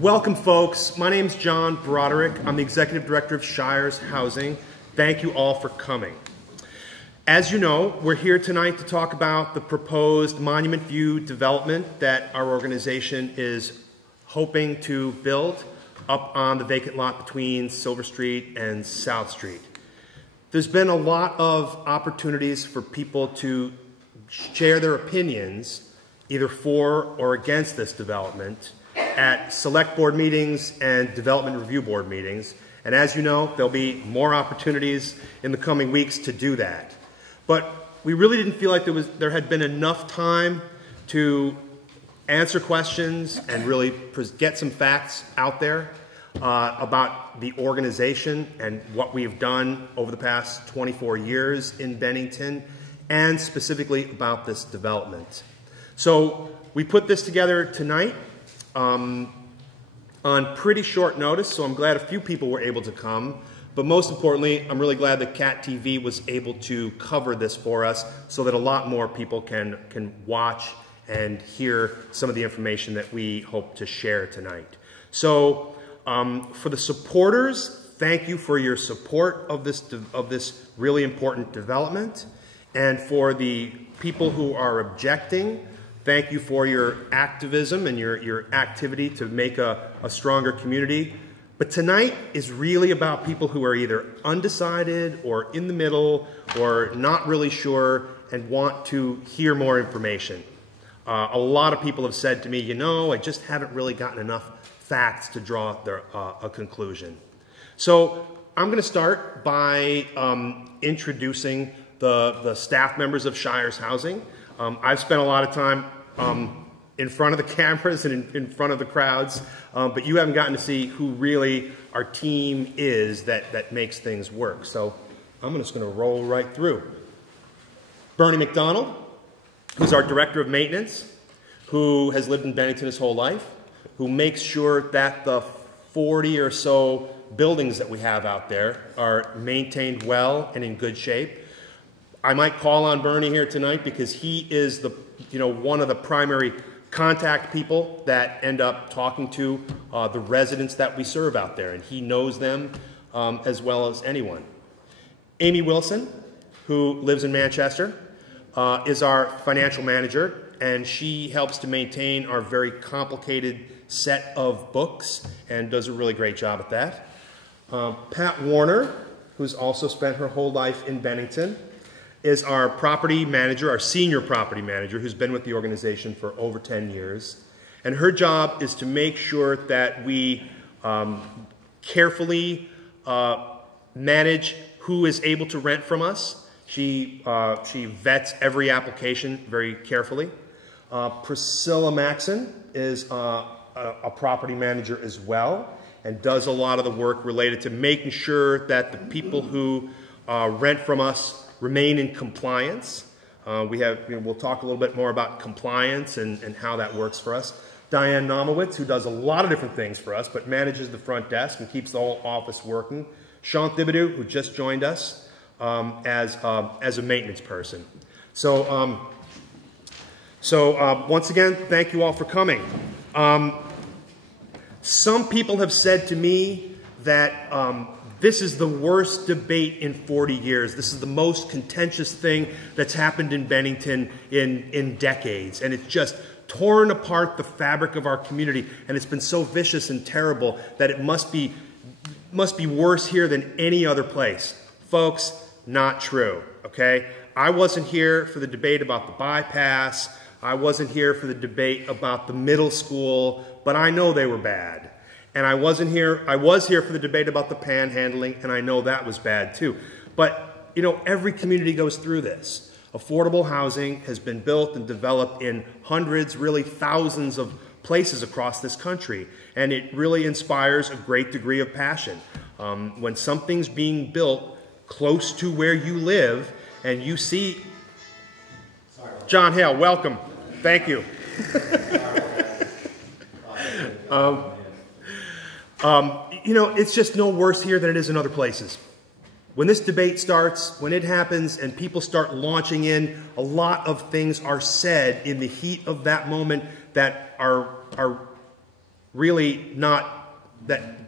Welcome, folks. My name's John Broderick. I'm the Executive Director of Shires Housing. Thank you all for coming. As you know, we're here tonight to talk about the proposed Monument View development that our organization is hoping to build up on the vacant lot between Silver Street and South Street. There's been a lot of opportunities for people to share their opinions, either for or against this development, at select board meetings and development review board meetings. And as you know, there'll be more opportunities in the coming weeks to do that. But we really didn't feel like there had been enough time to answer questions and really get some facts out there about the organization and what we've done over the past 24 years in Bennington, and specifically about this development. So we put this together tonight on pretty short notice, so I'm glad a few people were able to come. But most importantly, I'm really glad that Cat TV was able to cover this for us so that a lot more people can watch and hear some of the information that we hope to share tonight. So for the supporters, thank you for your support of this really important development. And for the people who are objecting, thank you for your activism and your activity to make a stronger community. But tonight is really about people who are either undecided or in the middle or not really sure and want to hear more information. A lot of people have said to me, you know, I just haven't really gotten enough facts to draw a conclusion. So I'm going to start by introducing the staff members of Shires Housing. I've spent a lot of time in front of the cameras and in front of the crowds, but you haven't gotten to see who really our team is that makes things work. So I'm just going to roll right through. Bernie McDonald, who's our Director of Maintenance, who has lived in Bennington his whole life, who makes sure that the 40 or so buildings that we have out there are maintained well and in good shape. I might call on Bernie here tonight because he is one of the primary contact people that end up talking to the residents that we serve out there, and he knows them as well as anyone. Amy Wilson, who lives in Manchester, is our financial manager, and she helps to maintain our very complicated set of books and does a really great job at that. Pat Warner, who's also spent her whole life in Bennington, is our property manager, our senior property manager, who's been with the organization for over 10 years. And her job is to make sure that we carefully manage who is able to rent from us. She vets every application very carefully. Priscilla Maxon is a property manager as well, and does a lot of the work related to making sure that the people who rent from us remain in compliance. We'll talk a little bit more about compliance and how that works for us. Diane Nomowitz, who does a lot of different things for us, but manages the front desk and keeps the whole office working. Sean Thibodeau, who just joined us as a maintenance person. So once again, thank you all for coming. Some people have said to me that this is the worst debate in 40 years. This is the most contentious thing that's happened in Bennington in decades. And it's just torn apart the fabric of our community. And it's been so vicious and terrible that it must be worse here than any other place. Folks, not true, okay? I wasn't here for the debate about the bypass. I wasn't here for the debate about the middle school, but I know they were bad. And I was here for the debate about the panhandling, and I know that was bad too. But, you know, every community goes through this. Affordable housing has been built and developed in hundreds, really thousands of places across this country. And it really inspires a great degree of passion. When something's being built close to where you live, and you see... John Hale, welcome. Thank you. You know, it's just no worse here than it is in other places. When this debate starts, when it happens and people start launching in, a lot of things are said in the heat of that moment that are really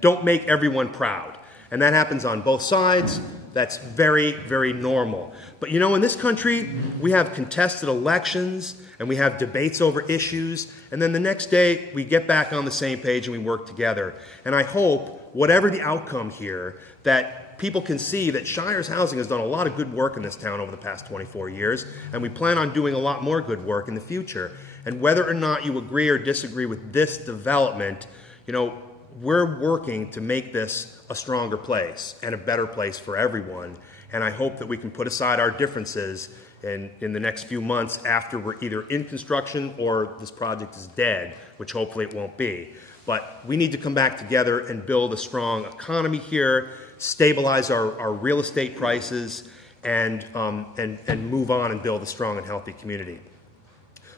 don't make everyone proud. And that happens on both sides. That's very, very normal. But you know, in this country, we have contested elections and we have debates over issues, and then the next day we get back on the same page and we work together. And I hope, whatever the outcome here, that people can see that Shires Housing has done a lot of good work in this town over the past 24 years, and we plan on doing a lot more good work in the future. And whether or not you agree or disagree with this development, you know, we're working to make this a stronger place and a better place for everyone. And I hope that we can put aside our differences in the next few months after we're either in construction or this project is dead, which hopefully it won't be. But we need to come back together and build a strong economy here, stabilize our real estate prices, and move on and build a strong and healthy community.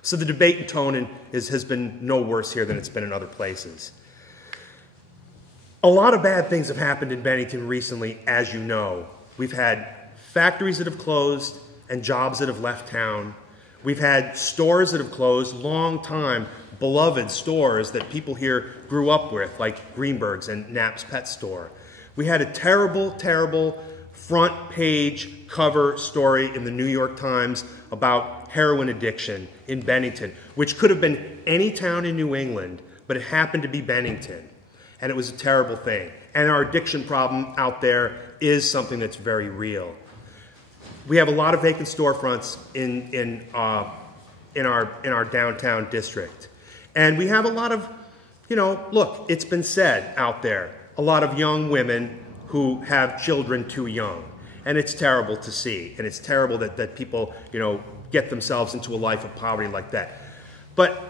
So the debate and tone has been no worse here than it's been in other places. A lot of bad things have happened in Bennington recently, as you know. We've had factories that have closed and jobs that have left town. We've had stores that have closed, long time, beloved stores that people here grew up with, like Greenberg's and Knapp's Pet Store. We had a terrible, terrible front page cover story in the New York Times about heroin addiction in Bennington, which could have been any town in New England, but it happened to be Bennington. And it was a terrible thing. And our addiction problem out there is something that's very real. We have a lot of vacant storefronts in our downtown district. And we have a lot of, you know, look, it's been said out there, a lot of young women who have children too young. And it's terrible to see. And it's terrible that people, you know, get themselves into a life of poverty like that. But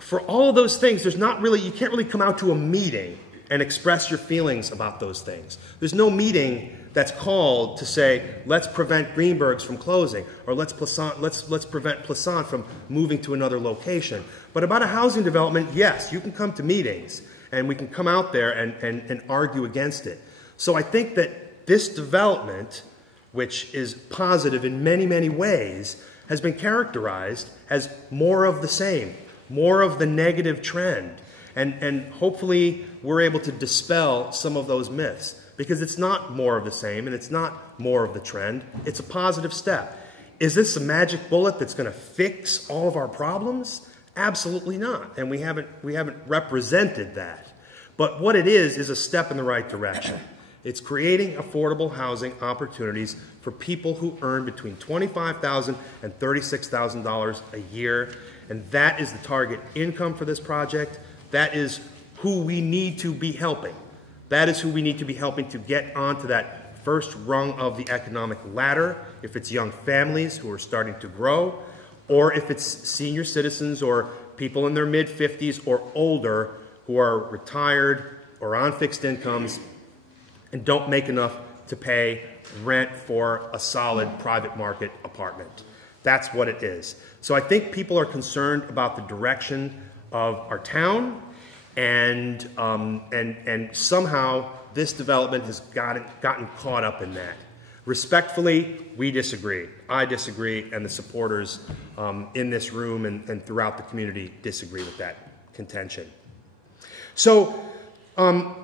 for all of those things, there's not really, you can't really come out to a meeting and express your feelings about those things. There's no meeting that's called to say, let's prevent Greenberg's from closing, or let's prevent Plaisant from moving to another location. But about a housing development, yes, you can come to meetings, and we can come out there and argue against it. So I think that this development, which is positive in many, many ways, has been characterized as more of the same, more of the negative trend. And hopefully we're able to dispel some of those myths, because it's not more of the same and it's not more of the trend. It's a positive step. Is this a magic bullet that's going to fix all of our problems? Absolutely not. And we haven't represented that. But what it is a step in the right direction. It's creating affordable housing opportunities for people who earn between $25,000 and $36,000 a year. And that is the target income for this project. That is who we need to be helping. That is who we need to be helping to get onto that first rung of the economic ladder, if it's young families who are starting to grow, or if it's senior citizens or people in their mid-50s or older who are retired or on fixed incomes and don't make enough to pay rent for a solid private market apartment. That's what it is. So I think people are concerned about the direction of our town, and somehow this development has gotten caught up in that. Respectfully, we disagree. I disagree, and the supporters in this room and throughout the community disagree with that contention. So I'm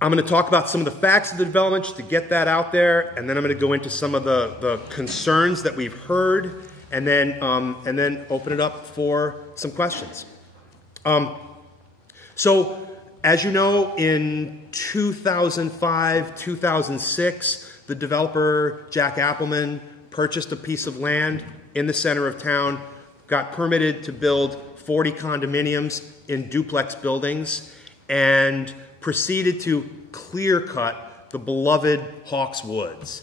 going to talk about some of the facts of the development just to get that out there, and then I'm going to go into some of the concerns that we've heard, and then open it up for some questions. So, as you know, in 2005, 2006, the developer, Jack Appelman, purchased a piece of land in the center of town, got permitted to build 40 condominiums in duplex buildings, and proceeded to clear-cut the beloved Hawks Woods.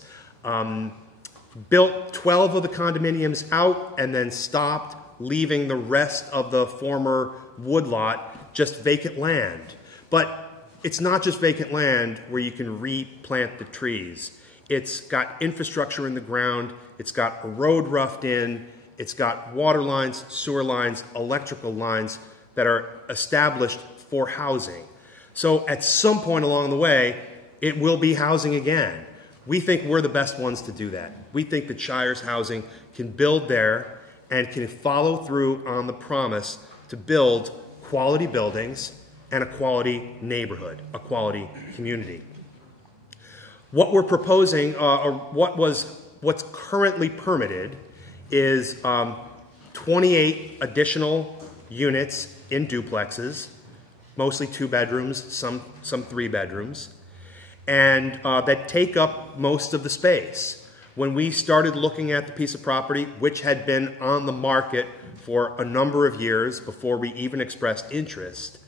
Built 12 of the condominiums out and then stopped, leaving the rest of the former woodlot just vacant land. But it's not just vacant land where you can replant the trees. It's got infrastructure in the ground, it's got a road roughed in, it's got water lines, sewer lines, electrical lines that are established for housing. So at some point along the way, it will be housing again. We think we're the best ones to do that. We think that Shires Housing can build there and can follow through on the promise to build quality buildings, and a quality neighborhood, a quality community. What we're proposing, or what's currently permitted, is 28 additional units in duplexes, mostly 2 bedrooms, some 3 bedrooms, and that take up most of the space. When we started looking at the piece of property, which had been on the market for a number of years before we even expressed interest,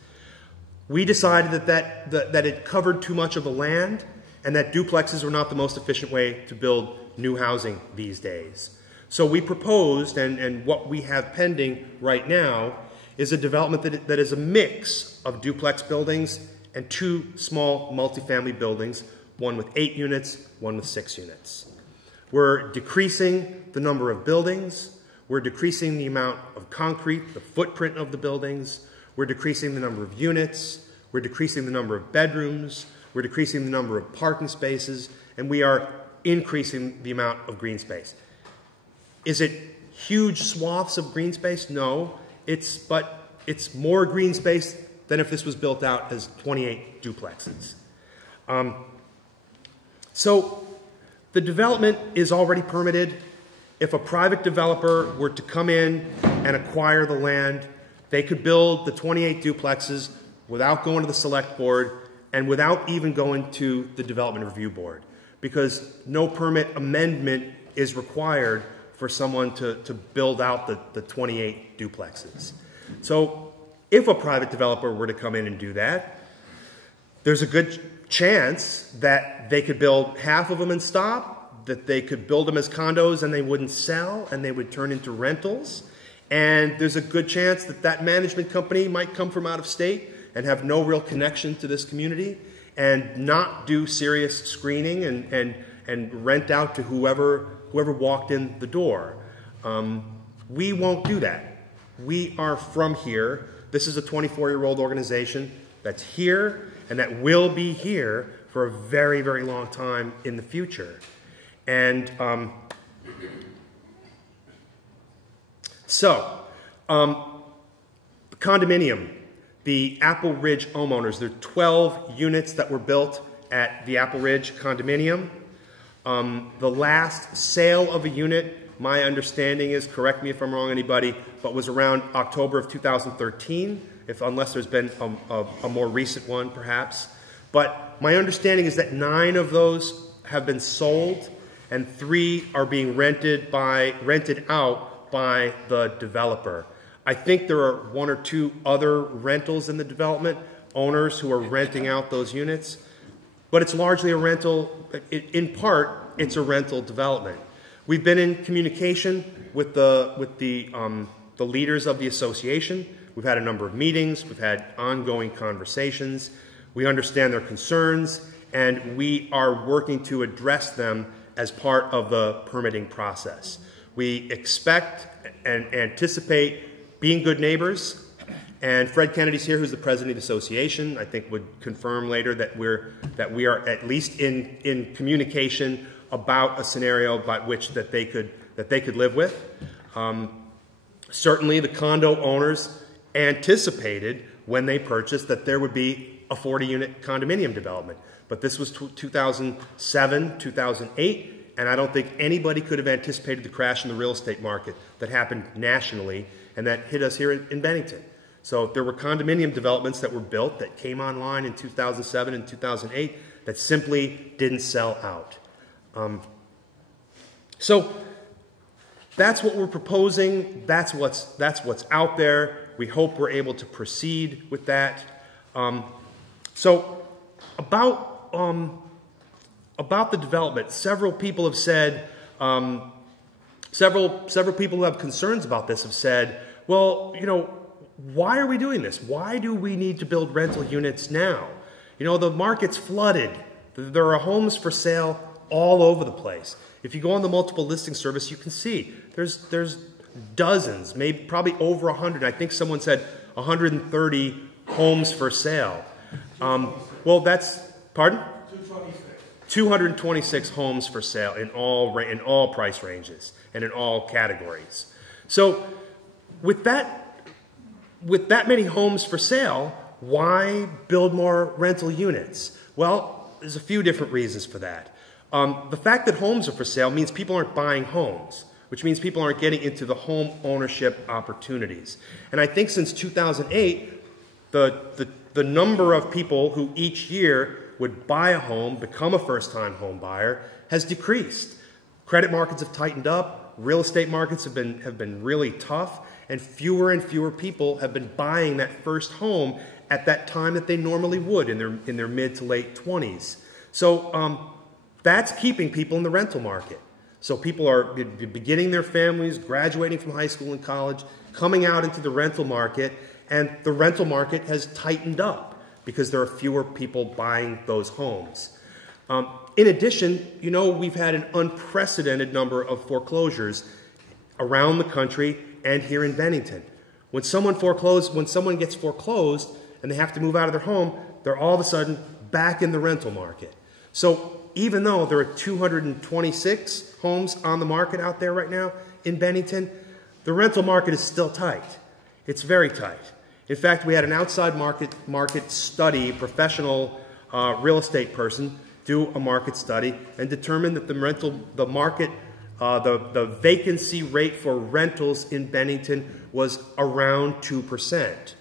we decided that it covered too much of the land and that duplexes were not the most efficient way to build new housing these days. So we proposed, and what we have pending right now, is a development that is a mix of duplex buildings and 2 small multifamily buildings, one with 8 units, one with 6 units. We're decreasing the number of buildings, we're decreasing the amount of concrete, the footprint of the buildings, we're decreasing the number of units, we're decreasing the number of bedrooms, we're decreasing the number of parking spaces, and we are increasing the amount of green space. Is it huge swaths of green space? No, but it's more green space than if this was built out as 28 duplexes. So the development is already permitted. If a private developer were to come in and acquire the land, they could build the 28 duplexes without going to the select board and without even going to the development review board, because no permit amendment is required for someone to build out the 28 duplexes. So if a private developer were to come in and do that, there's a good chance that they could build half of them and stop, that they could build them as condos and they wouldn't sell and they would turn into rentals. And there's a good chance that that management company might come from out of state and have no real connection to this community and not do serious screening and rent out to whoever walked in the door. We won't do that. We are from here. This is a 24-year-old organization that's here and that will be here for a very, very long time in the future. And condominium, the Apple Ridge homeowners, there are 12 units that were built at the Apple Ridge condominium. The last sale of a unit, my understanding is, correct me if I'm wrong, anybody, but was around October of 2013, unless there's been a more recent one, perhaps. But my understanding is that 9 of those have been sold, and 3 are being rented out by the developer. I think there are 1 or 2 other rentals in the development, owners who are renting out those units, but it's largely a rental. In part, it's a rental development. We've been in communication with the leaders of the association. We've had a number of meetings. We've had ongoing conversations. We understand their concerns, and we are working to address them as part of the permitting process. We expect and anticipate being good neighbors, and Fred Kennedy's here, who's the president of the association, I think would confirm later that we are at least in communication about a scenario by which that they could live with. Certainly, the condo owners anticipated when they purchased that there would be a 40-unit condominium development, but this was 2007, 2008, and I don't think anybody could have anticipated the crash in the real estate market that happened nationally and that hit us here in Bennington. So there were condominium developments that were built that came online in 2007 and 2008 that simply didn't sell out. So that's what we're proposing. That's what's out there. We hope we're able to proceed with that. So about the development, several people have said, several people who have concerns about this have said, well, you know, why are we doing this? Why do we need to build rental units now? You know, the market's flooded. There are homes for sale all over the place. If you go on the multiple listing service, you can see there's dozens, maybe probably over 100. I think someone said 130 homes for sale. Well, that's, pardon? 226 homes for sale in all price ranges and in all categories. So with that with that many homes for sale, why build more rental units? Well, there's a few different reasons for that. The fact that homes are for sale means people aren't buying homes, which means people aren't getting into the home ownership opportunities. And I think since 2008, the number of people who each year would buy a home, become a first-time home buyer, has decreased. Credit markets have tightened up, real estate markets have been really tough, and fewer people have been buying that first home at that time that they normally would in their mid to late 20s. So that's keeping people in the rental market. So people are beginning their families, graduating from high school and college, coming out into the rental market, and the rental market has tightened up because there are fewer people buying those homes. In addition, you know, we've had an unprecedented number of foreclosures around the country and here in Bennington. When someone gets foreclosed and they have to move out of their home, they're all of a sudden back in the rental market. So even though there are 226 homes on the market out there right now in Bennington, the rental market is still tight. It's very tight. In fact, we had an outside market study, professional real estate person, do a market study and determine that the vacancy rate for rentals in Bennington was around 2%.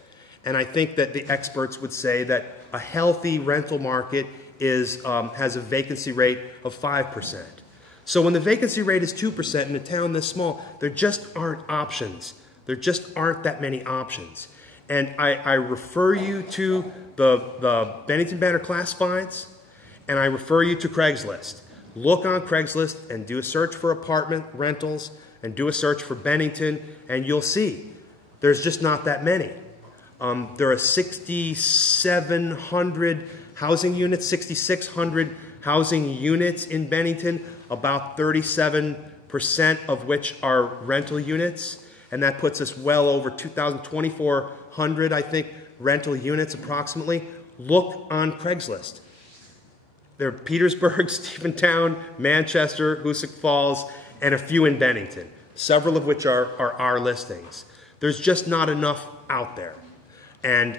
And I think that the experts would say that a healthy rental market has a vacancy rate of 5%. So when the vacancy rate is 2% in a town this small, there just aren't options. There just aren't that many options. And I refer you to the Bennington Banner classifieds, and I refer you to Craigslist. Look on Craigslist and do a search for apartment rentals and do a search for Bennington, and you'll see there's just not that many. There are 6,700 housing units, 6,600 housing units in Bennington, about 37% of which are rental units, and that puts us well over 2,400, I think, rental units approximately. Look on Craigslist. There are Petersburg, Stephentown, Manchester, Hoosick Falls, and a few in Bennington, several of which are our listings. There's just not enough out there. And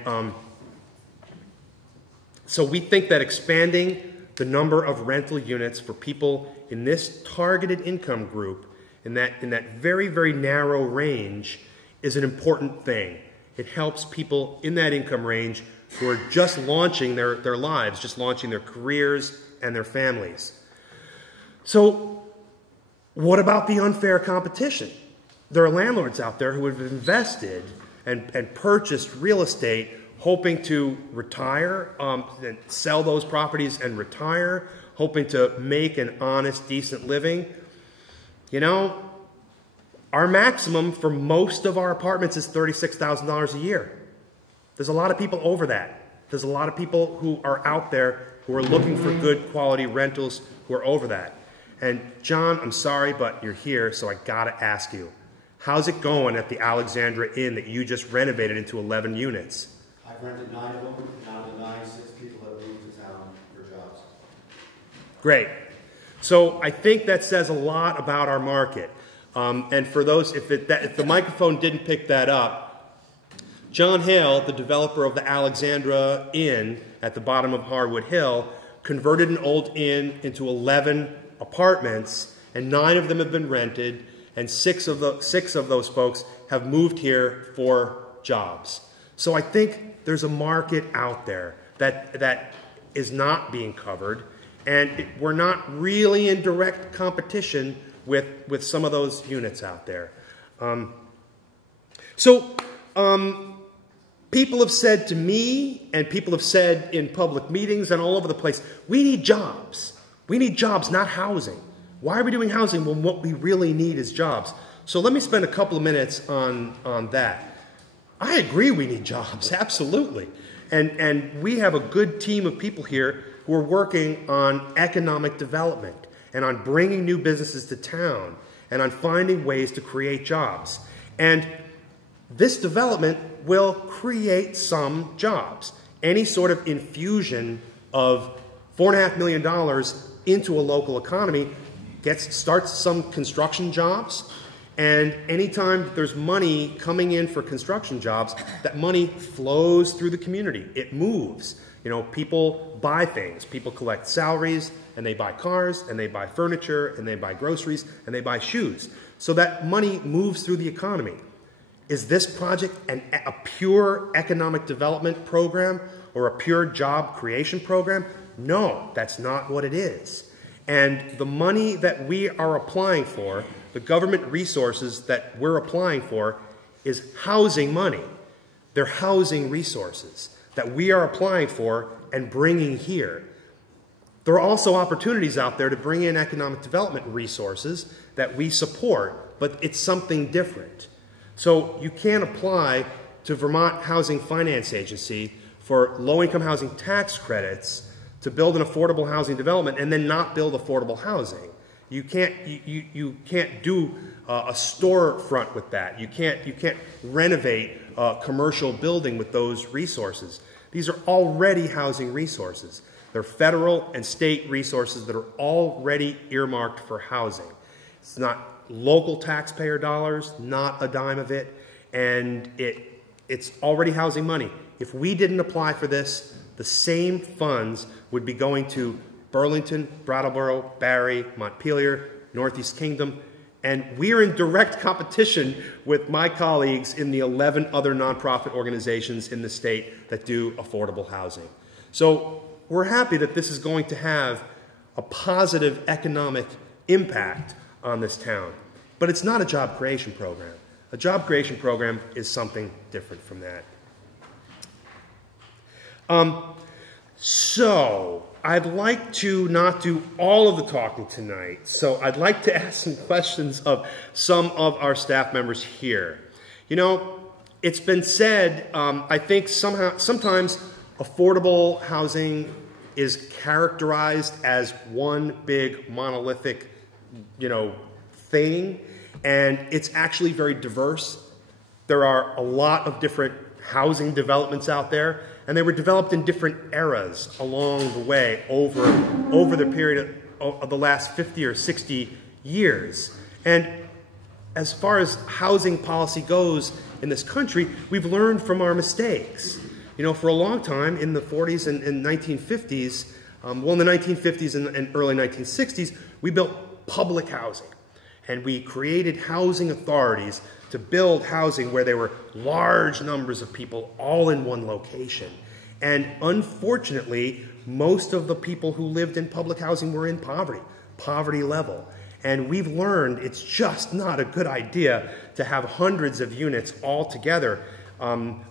so we think that expanding the number of rental units for people in this targeted income group, in that very, very narrow range, is an important thing. It helps people in that income range who are just launching their lives, just launching their careers and their families. So what about the unfair competition? There are landlords out there who have invested and purchased real estate hoping to retire, and sell those properties and retire, hoping to make an honest, decent living. You know, our maximum for most of our apartments is $36,000 a year. There's a lot of people over that. There's a lot of people who are out there who are looking for good quality rentals who are over that. And John, I'm sorry, but you're here, so I gotta ask you, how's it going at the Alexandra Inn that you just renovated into 11 units? I've rented 9 of them, now the 96 people have moved to town for jobs. Great. So I think that says a lot about our market. And for those, if the microphone didn't pick that up, John Hale, the developer of the Alexandra Inn at the bottom of Harwood Hill, converted an old inn into 11 apartments, and 9 of them have been rented, and 6 of those folks have moved here for jobs. So I think there's a market out there that is not being covered, and we're not really in direct competition with some of those units out there. People have said to me, and people have said in public meetings and all over the place, we need jobs. We need jobs, not housing. Why are we doing housing when what we really need is jobs? So let me spend a couple of minutes on that. I agree we need jobs, absolutely. And we have a good team of people here who are working on economic development and on bringing new businesses to town and on finding ways to create jobs. And this development will create some jobs. Any sort of infusion of $4.5 million into a local economy starts some construction jobs. And anytime there's money coming in for construction jobs, that money flows through the community. It moves. You know, people buy things. People collect salaries, and they buy cars, and they buy furniture, and they buy groceries, and they buy shoes. So that money moves through the economy. Is this project a pure economic development program or a pure job creation program? No, that's not what it is. And the money that we are applying for, the government resources that we're applying for, is housing money. They're housing resources that we are applying for and bringing here. There are also opportunities out there to bring in economic development resources that we support, but it's something different. So you can't apply to Vermont Housing Finance Agency for low-income housing tax credits to build an affordable housing development and then not build affordable housing. You can't do a storefront with that. You can't renovate a commercial building with those resources. These are already housing resources. They're federal and state resources that are already earmarked for housing. It's not local taxpayer dollars, not a dime of it, and it's already housing money. If we didn't apply for this, the same funds would be going to Burlington, Brattleboro, Barre, Montpelier, Northeast Kingdom, and we're in direct competition with my colleagues in the 11 other nonprofit organizations in the state that do affordable housing. So we're happy that this is going to have a positive economic impact on this town. But it's not a job creation program. A job creation program is something different from that. So I'd like to not do all of the talking tonight. So I'd like to ask some questions of some of our staff members here. You know, it's been said, I think sometimes affordable housing is characterized as one big monolithic, thing, and it's actually very diverse. There are a lot of different housing developments out there, and they were developed in different eras along the way over the period of the last 50 or 60 years. And as far as housing policy goes in this country, we've learned from our mistakes. You know, for a long time, in the 40s and 1950s, in the 1950s and early 1960s, we built public housing. And we created housing authorities to build housing where there were large numbers of people all in one location. And unfortunately, most of the people who lived in public housing were in poverty level. And we've learned it's just not a good idea to have hundreds of units all together,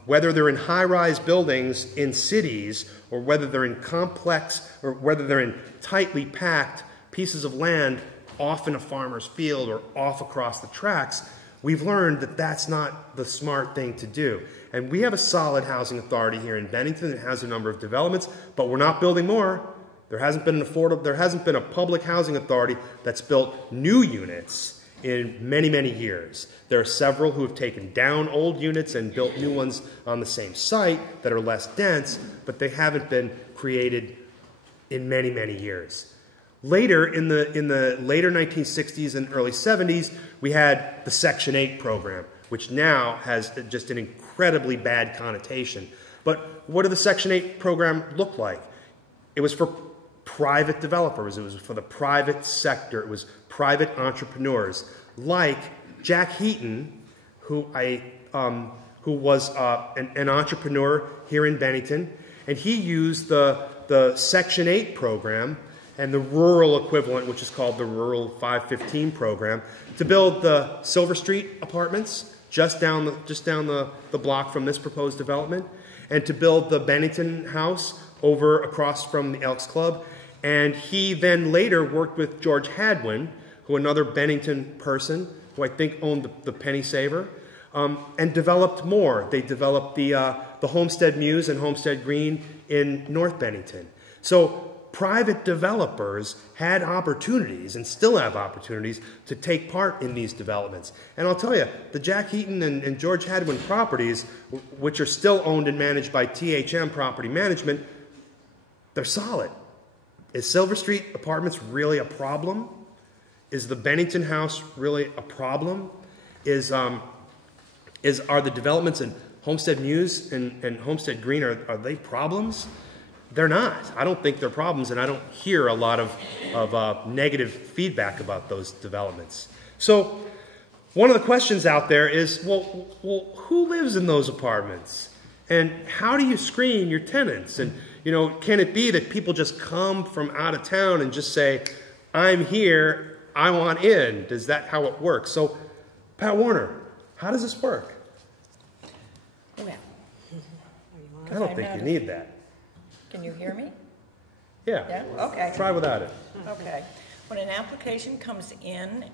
whether they're in high-rise buildings in cities or whether they're in complex or whether they're in tightly packed pieces of land off in a farmer's field or off across the tracks. We've learned that that's not the smart thing to do. And we have a solid housing authority here in Bennington that has a number of developments, but we're not building more. There hasn't been a public housing authority that's built new units in many, many years. There are several who have taken down old units and built new ones on the same site that are less dense, but they haven't been created in many, many years. Later, in the later 1960s and early 70s, we had the Section 8 program, which now has just an incredibly bad connotation. But what did the Section 8 program look like? It was for private developers. It was for the private sector. It was private entrepreneurs, like Jack Heaton, who was an entrepreneur here in Bennington, and he used the Section 8 program and the rural equivalent, which is called the Rural 515 program, to build the Silver Street apartments just down the block from this proposed development, and to build the Bennington house over across from the Elks Club. And he then later worked with George Hadwin, who another Bennington person, who I think owned the Penny Saver, and developed more. They developed the Homestead Mews and Homestead Green in North Bennington. So private developers had opportunities and still have opportunities to take part in these developments. And I'll tell you, the Jack Heaton and George Hadwin properties, which are still owned and managed by THM Property Management, they're solid. Is Silver Street Apartments really a problem? Is the Bennington house really a problem? are the developments in Homestead Mews and Homestead Green, are they problems? They're not. I don't think they're problems, and I don't hear a lot of negative feedback about those developments. So one of the questions out there is, well, who lives in those apartments? And how do you screen your tenants? And, you know, can it be that people just come from out of town and just say, I'm here, I want in? Is that how it works? So, Pat Warner, how does this work? Well, I don't think you need that. Can you hear me? Yeah. Yeah? Okay. Try without it. Okay. When an application comes in,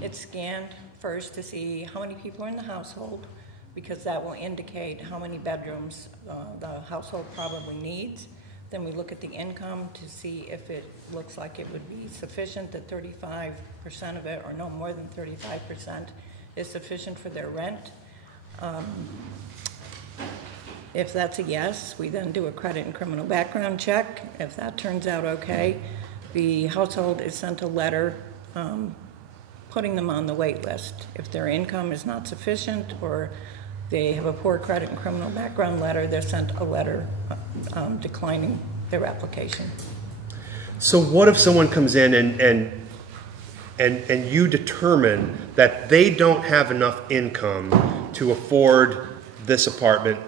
it's scanned first to see how many people are in the household, because that will indicate how many bedrooms the household probably needs. Then we look at the income to see if it looks like it would be sufficient, that 35% of it, or no more than 35%, is sufficient for their rent. If that's a yes, we then do a credit and criminal background check. If that turns out okay, the household is sent a letter putting them on the wait list. If their income is not sufficient or they have a poor credit and criminal background letter, they're sent a letter declining their application. So what if someone comes in and you determine that they don't have enough income to afford this apartment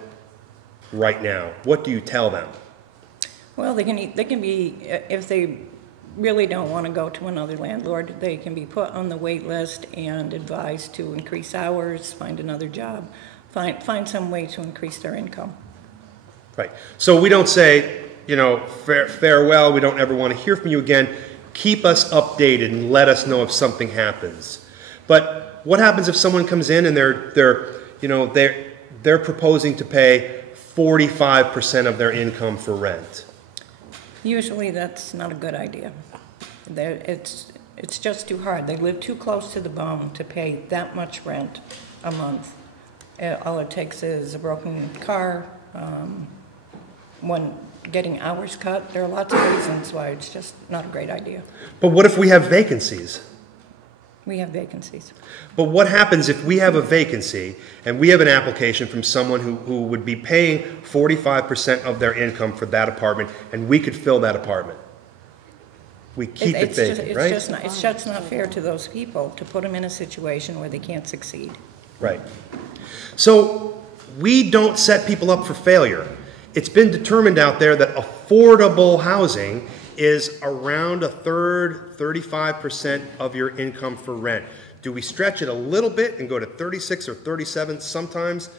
right now? What do you tell them? Well, they can be, if they really don't want to go to another landlord, they can be put on the wait list and advised to increase hours, find another job, find some way to increase their income. Right. So we don't say, you know, farewell, we don't ever want to hear from you again. Keep us updated and let us know if something happens. But what happens if someone comes in and they're proposing to pay 45% of their income for rent? Usually that's not a good idea. It's just too hard. They live too close to the bone to pay that much rent a month. All it takes is a broken car, when getting hours cut. There are lots of reasons why it's just not a great idea. But what if we have vacancies? We have vacancies. But what happens if we have a vacancy and we have an application from someone who would be paying 45% of their income for that apartment, and we could fill that apartment? We keep it vacant, right? It's just not fair to those people to put them in a situation where they can't succeed. Right. So we don't set people up for failure. It's been determined out there that affordable housing is around a third, 35% of your income for rent. Do we stretch it a little bit and go to 36 or 37 sometimes?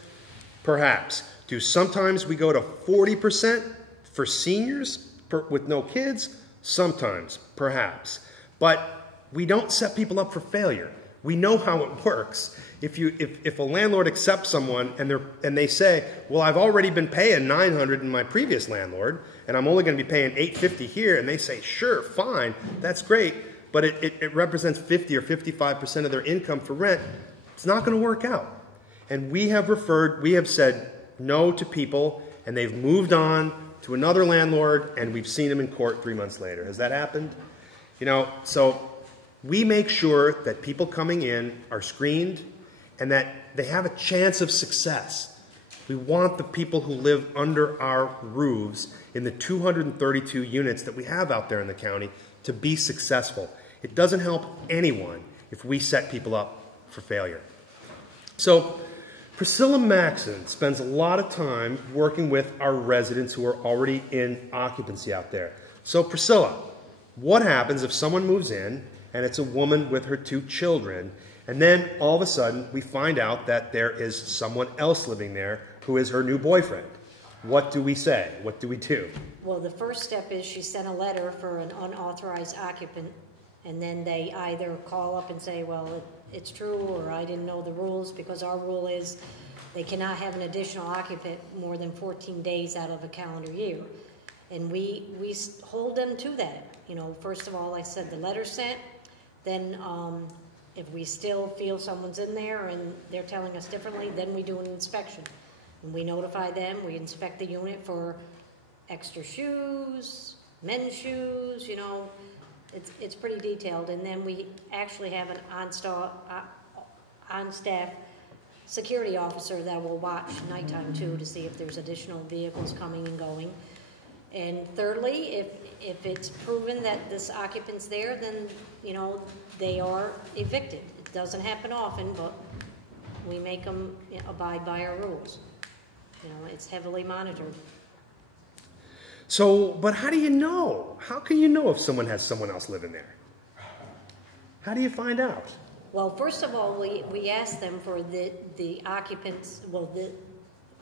Perhaps. Do sometimes we go to 40% for seniors with no kids? Sometimes, perhaps. But we don't set people up for failure. We know how it works. If a landlord accepts someone and they say, well, I've already been paying $900 in my previous landlord, and I'm only going to be paying $850 here, and they say, sure, fine, that's great, but it represents 50 or 55% of their income for rent, it's not going to work out. And we have said no to people, and they've moved on to another landlord, and we've seen them in court 3 months later. Has that happened? You know, so we make sure that people coming in are screened and that they have a chance of success. We want the people who live under our roofs in the 232 units that we have out there in the county to be successful. It doesn't help anyone if we set people up for failure. So Priscilla Maxon spends a lot of time working with our residents who are already in occupancy out there. So Priscilla, what happens if someone moves in and it's a woman with her 2 children, and then all of a sudden we find out that there is someone else living there who is her new boyfriend? What do we say? What do we do? Well, the first step is she sent a letter for an unauthorized occupant, and then they either call up and say, well, it's true, or I didn't know the rules, because our rule is they cannot have an additional occupant more than 14 days out of a calendar year. And we hold them to that. You know, first of all, I said the letter's sent. Then if we still feel someone's in there and they're telling us differently, then we do an inspection. And we notify them, we inspect the unit for extra shoes, men's shoes, you know, it's pretty detailed. And then we actually have an on-staff security officer that will watch nighttime too, to see if there's additional vehicles coming and going. And thirdly, if it's proven that this occupant's there, then, you know, they are evicted. It doesn't happen often, but we make them abide by our rules. You know, it's heavily monitored. So, but how do you know? How can you know if someone has someone else living there? How do you find out? Well, first of all, we ask them for the occupants, well, the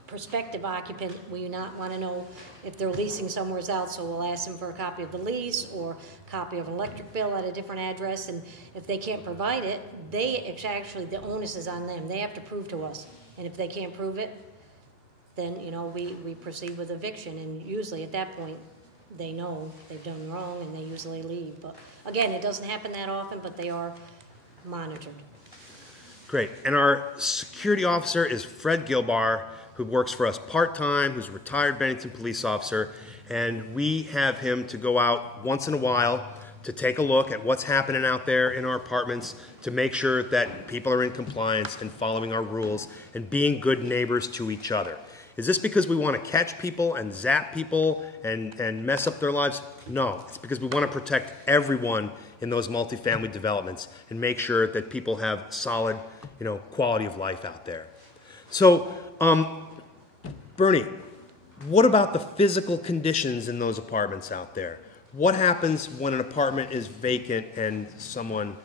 prospective occupant, we not want to know if they're leasing somewhere else, so we'll ask them for a copy of the lease or a copy of an electric bill at a different address, and if they can't provide it, it's actually, the onus is on them. They have to prove to us, and if they can't prove it, then, you know, we proceed with eviction, and usually at that point, they know they've done wrong, and they usually leave. But again, it doesn't happen that often, but they are monitored. Great. And our security officer is Fred Gilbar, who works for us part-time, who's a retired Bennington police officer, and we have him to go out once in a while to take a look at what's happening out there in our apartments, to make sure that people are in compliance and following our rules and being good neighbors to each other. Is this because we want to catch people and zap people and mess up their lives? No, it's because we want to protect everyone in those multifamily developments and make sure that people have solid, you know, quality of life out there. So, Bernie, what about the physical conditions in those apartments out there? What happens when an apartment is vacant and someone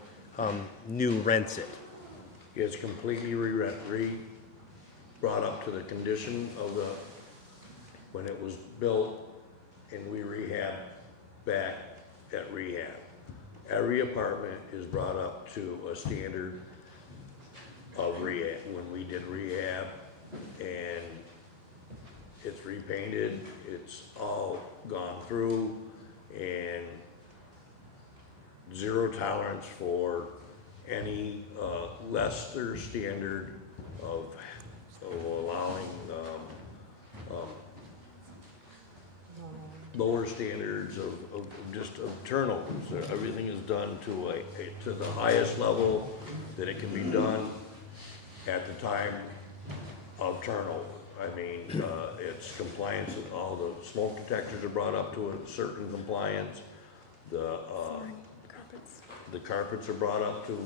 new rents it? It's completely brought up to the condition of when it was built, and we rehab back at rehab. Every apartment is brought up to a standard of rehab. When we did rehab, and it's repainted, it's all gone through, and zero tolerance for any lesser standard of allowing lower standards of turnovers. Everything is done to the highest level that it can be done at the time of turnover. I mean, it's compliance, and all the smoke detectors are brought up to a certain compliance. The carpets are brought up to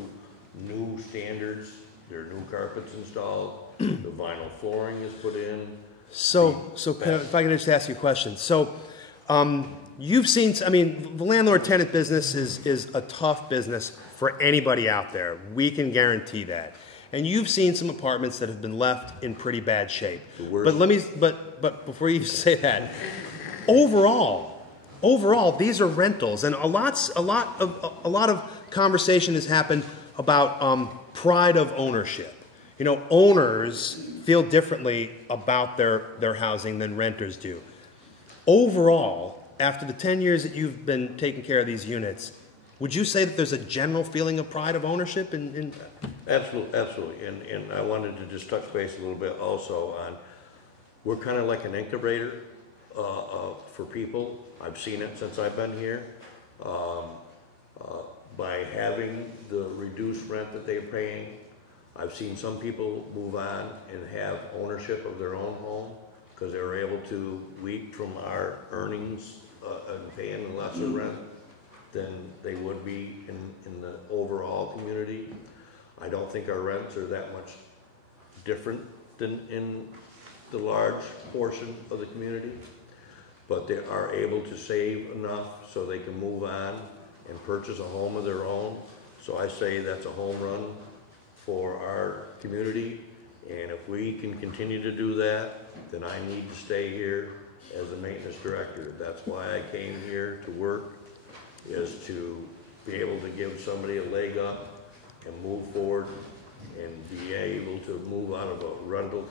new standards. There are new carpets installed. The vinyl flooring is put in. So if I can just ask you a question. So, you've seen, I mean, the landlord-tenant business is a tough business for anybody out there. We can guarantee that. And you've seen some apartments that have been left in pretty bad shape. But before you say that, overall, these are rentals, and a lot of conversation has happened about pride of ownership. You know, owners feel differently about their housing than renters do. Overall, after the 10 years that you've been taking care of these units, would you say that there's a general feeling of pride of ownership? Absolutely. And I wanted to just touch base a little bit also on, we're kind of like an incubator for people. I've seen it since I've been here. By having the reduced rent that they're paying, I've seen some people move on and have ownership of their own home because they were able to weep from our earnings and paying a lesser rent than they would be in the overall community. I don't think our rents are that much different than in the large portion of the community, but they are able to save enough so they can move on and purchase a home of their own. So I say that's a home run for our community, and if we can continue to do that, then I need to stay here as a maintenance director. That's why I came here to work, is to be able to give somebody a leg up and move forward and be able to move out of a rental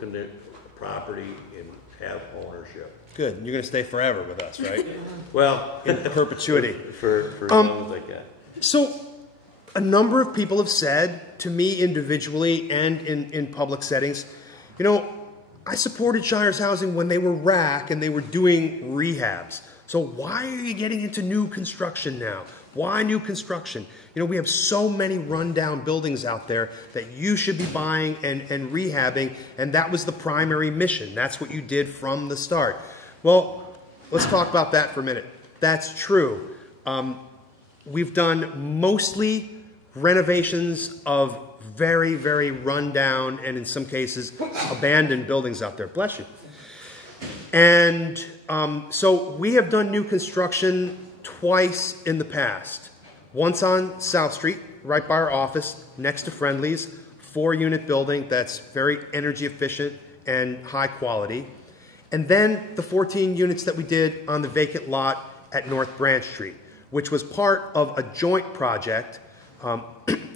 property and have ownership. Good. You're going to stay forever with us, right? Well, in perpetuity. For as long as I can. So, a number of people have said to me individually and in public settings, you know, I supported Shires Housing when they were RAC and they were doing rehabs. So why are you getting into new construction now? Why new construction? You know, we have so many rundown buildings out there that you should be buying and rehabbing, and that was the primary mission. That's what you did from the start. Well, let's talk about that for a minute. That's true. We've done mostly renovations of very, very rundown and in some cases abandoned buildings out there. Bless you. And so we have done new construction twice in the past. Once on South Street, right by our office, next to Friendly's, 4-unit building that's very energy efficient and high quality. And then the 14 units that we did on the vacant lot at North Branch Street, which was part of a joint project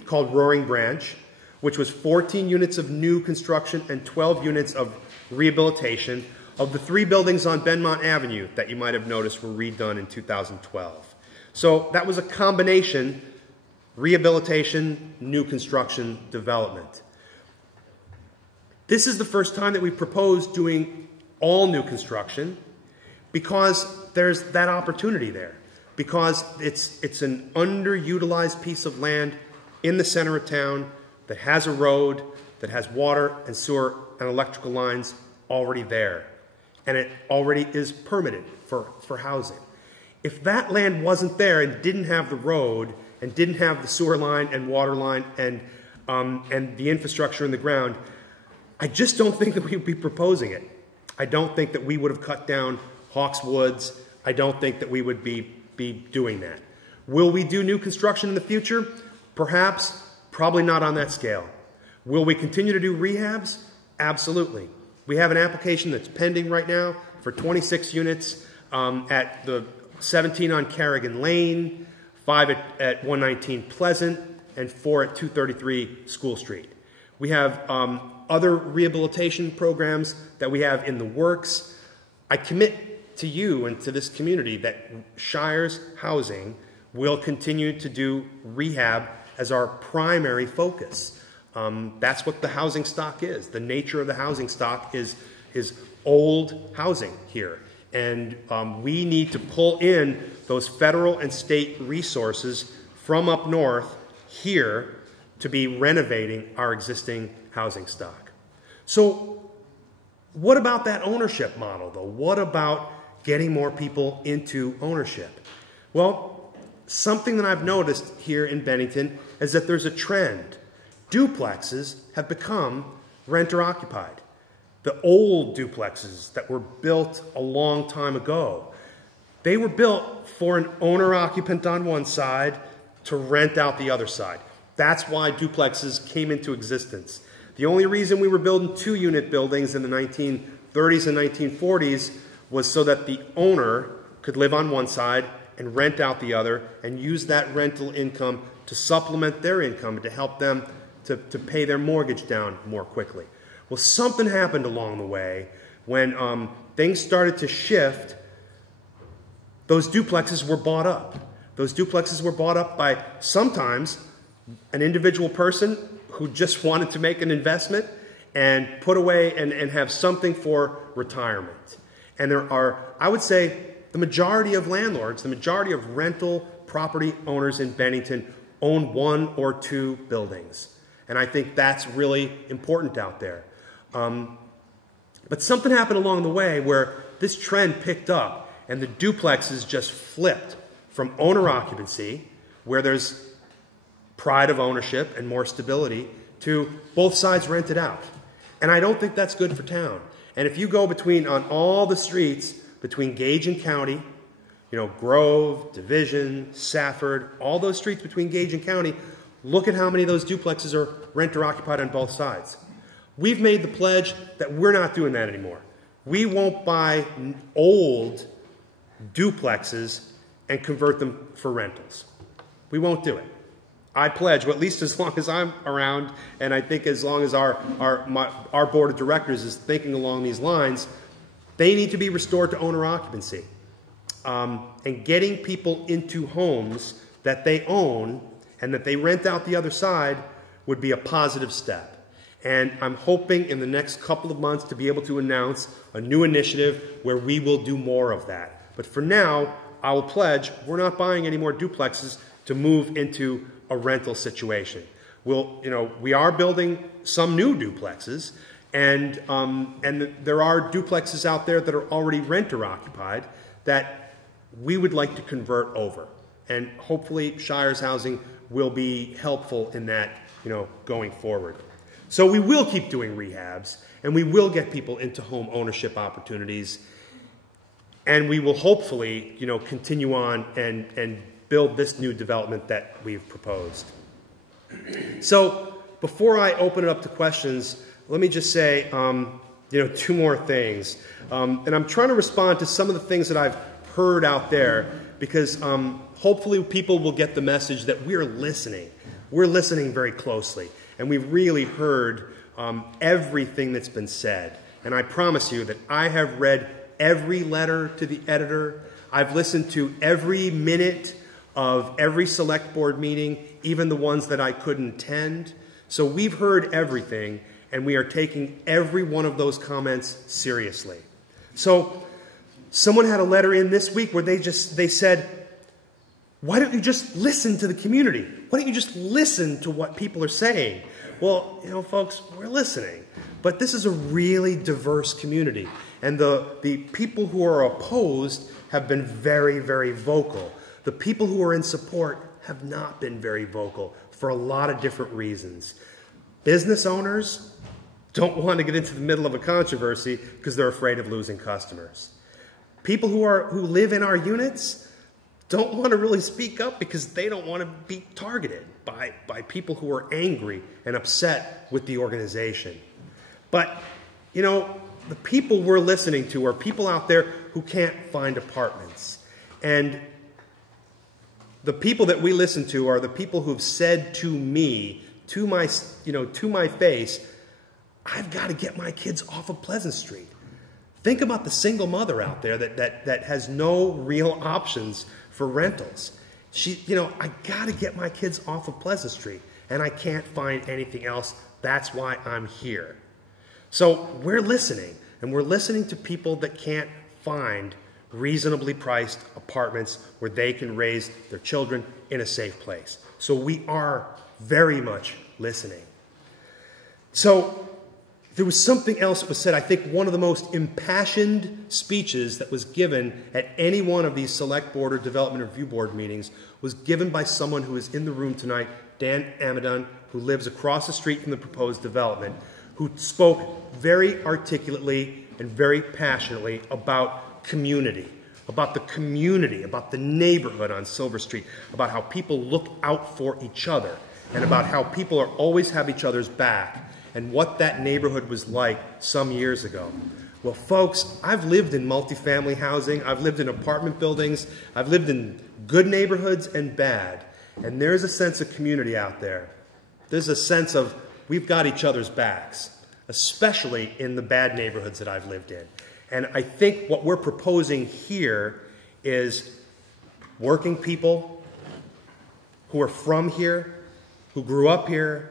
called Roaring Branch, which was 14 units of new construction and 12 units of rehabilitation of the 3 buildings on Benmont Avenue that you might have noticed were redone in 2012. So that was a combination, rehabilitation, new construction, development. This is the first time that we proposed doing all new construction because there's that opportunity there. Because it's an underutilized piece of land in the center of town that has a road, that has water and sewer and electrical lines already there. And it already is permitted for housing. If that land wasn't there and didn't have the road and didn't have the sewer line and water line and the infrastructure in the ground, I just don't think that we would be proposing it. I don't think that we would have cut down Hawks Woods. I don't think that we would be doing that. Will we do new construction in the future? Perhaps, probably not on that scale. Will we continue to do rehabs? Absolutely. We have an application that's pending right now for 26 units at the 17 on Carrigan Lane, 5 at 119 Pleasant, and 4 at 233 School Street. We have other rehabilitation programs that we have in the works. I commit to you and to this community that Shires Housing will continue to do rehab as our primary focus. That's what the housing stock is. The nature of the housing stock is old housing here. And we need to pull in those federal and state resources from up north here to be renovating our existing housing stock. So what about that ownership model, though? What about getting more people into ownership? Well, something that I've noticed here in Bennington is that there's a trend. Duplexes have become renter-occupied. The old duplexes that were built a long time ago, they were built for an owner-occupant on one side to rent out the other side. That's why duplexes came into existence. The only reason we were building 2-unit buildings in the 1930s and 1940s was so that the owner could live on one side and rent out the other and use that rental income to supplement their income and to help them to pay their mortgage down more quickly. Well, something happened along the way when things started to shift. Those duplexes were bought up. Those duplexes were bought up by sometimes an individual person who just wanted to make an investment and put away and have something for retirement. And there are, I would say, the majority of landlords, the majority of rental property owners in Bennington own 1 or 2 buildings. And I think that's really important out there. But something happened along the way where this trend picked up and the duplexes just flipped from owner occupancy, where there's pride of ownership and more stability, to both sides rented out. And I don't think that's good for town. And if you go on all the streets between Gage and County, you know, Grove, Division, Safford, all those streets between Gage and County, look at how many of those duplexes are renter-occupied on both sides. We've made the pledge that we're not doing that anymore. We won't buy old duplexes and convert them for rentals. We won't do it. I pledge, well, at least as long as I'm around, and I think as long as our board of directors is thinking along these lines, they need to be restored to owner occupancy. And getting people into homes that they own and that they rent out the other side would be a positive step. And I'm hoping in the next couple of months to be able to announce a new initiative where we will do more of that. But for now, I will pledge we're not buying any more duplexes to move into a rental situation. We are building some new duplexes, and there are duplexes out there that are already renter occupied that we would like to convert over. And hopefully Shires Housing will be helpful in that, going forward. So we will keep doing rehabs, and we will get people into home ownership opportunities, and we will hopefully, continue on and build this new development that we've proposed. So before I open it up to questions, let me just say, two more things. And I'm trying to respond to some of the things that I've heard out there, because hopefully people will get the message that we're listening. We're listening very closely, and we've really heard everything that's been said. And I promise you that I have read every letter to the editor. I've listened to every minute of every select board meeting, even the ones that I couldn't attend. So we've heard everything, and we are taking every one of those comments seriously. So someone had a letter in this week where they said, why don't you just listen to the community? Why don't you just listen to what people are saying? Well, folks, we're listening. But this is a really diverse community. And the people who are opposed have been very, very vocal. The people who are in support have not been very vocal for a lot of different reasons. Business owners don't want to get into the middle of a controversy because they're afraid of losing customers. People who live in our units don't want to really speak up because they don't want to be targeted by people who are angry and upset with the organization. But, the people we're listening to are people out there who can't find apartments. And the people that we listen to are the people who've said to me, to my face, I've got to get my kids off of Pleasant Street. Think about the single mother out there that has no real options for rentals. I got to get my kids off of Pleasant Street, and I can't find anything else. That's why I'm here. So we're listening, and we're listening to people that can't find reasonably priced apartments where they can raise their children in a safe place. So we are very much listening. So there was something else that was said. I think one of the most impassioned speeches that was given at any one of these select board or development review board meetings was given by someone who is in the room tonight, Dan Amadon, who lives across the street from the proposed development, who spoke very articulately and very passionately about community, about the community, about the neighborhood on Silver Street, about how people look out for each other, and about how people always have each other's back, and what that neighborhood was like some years ago. Well, folks, I've lived in multifamily housing, I've lived in apartment buildings, I've lived in good neighborhoods and bad, and there's a sense of community out there. There's a sense of we've got each other's backs, especially in the bad neighborhoods that I've lived in. And I think what we're proposing here is working people who are from here, who grew up here,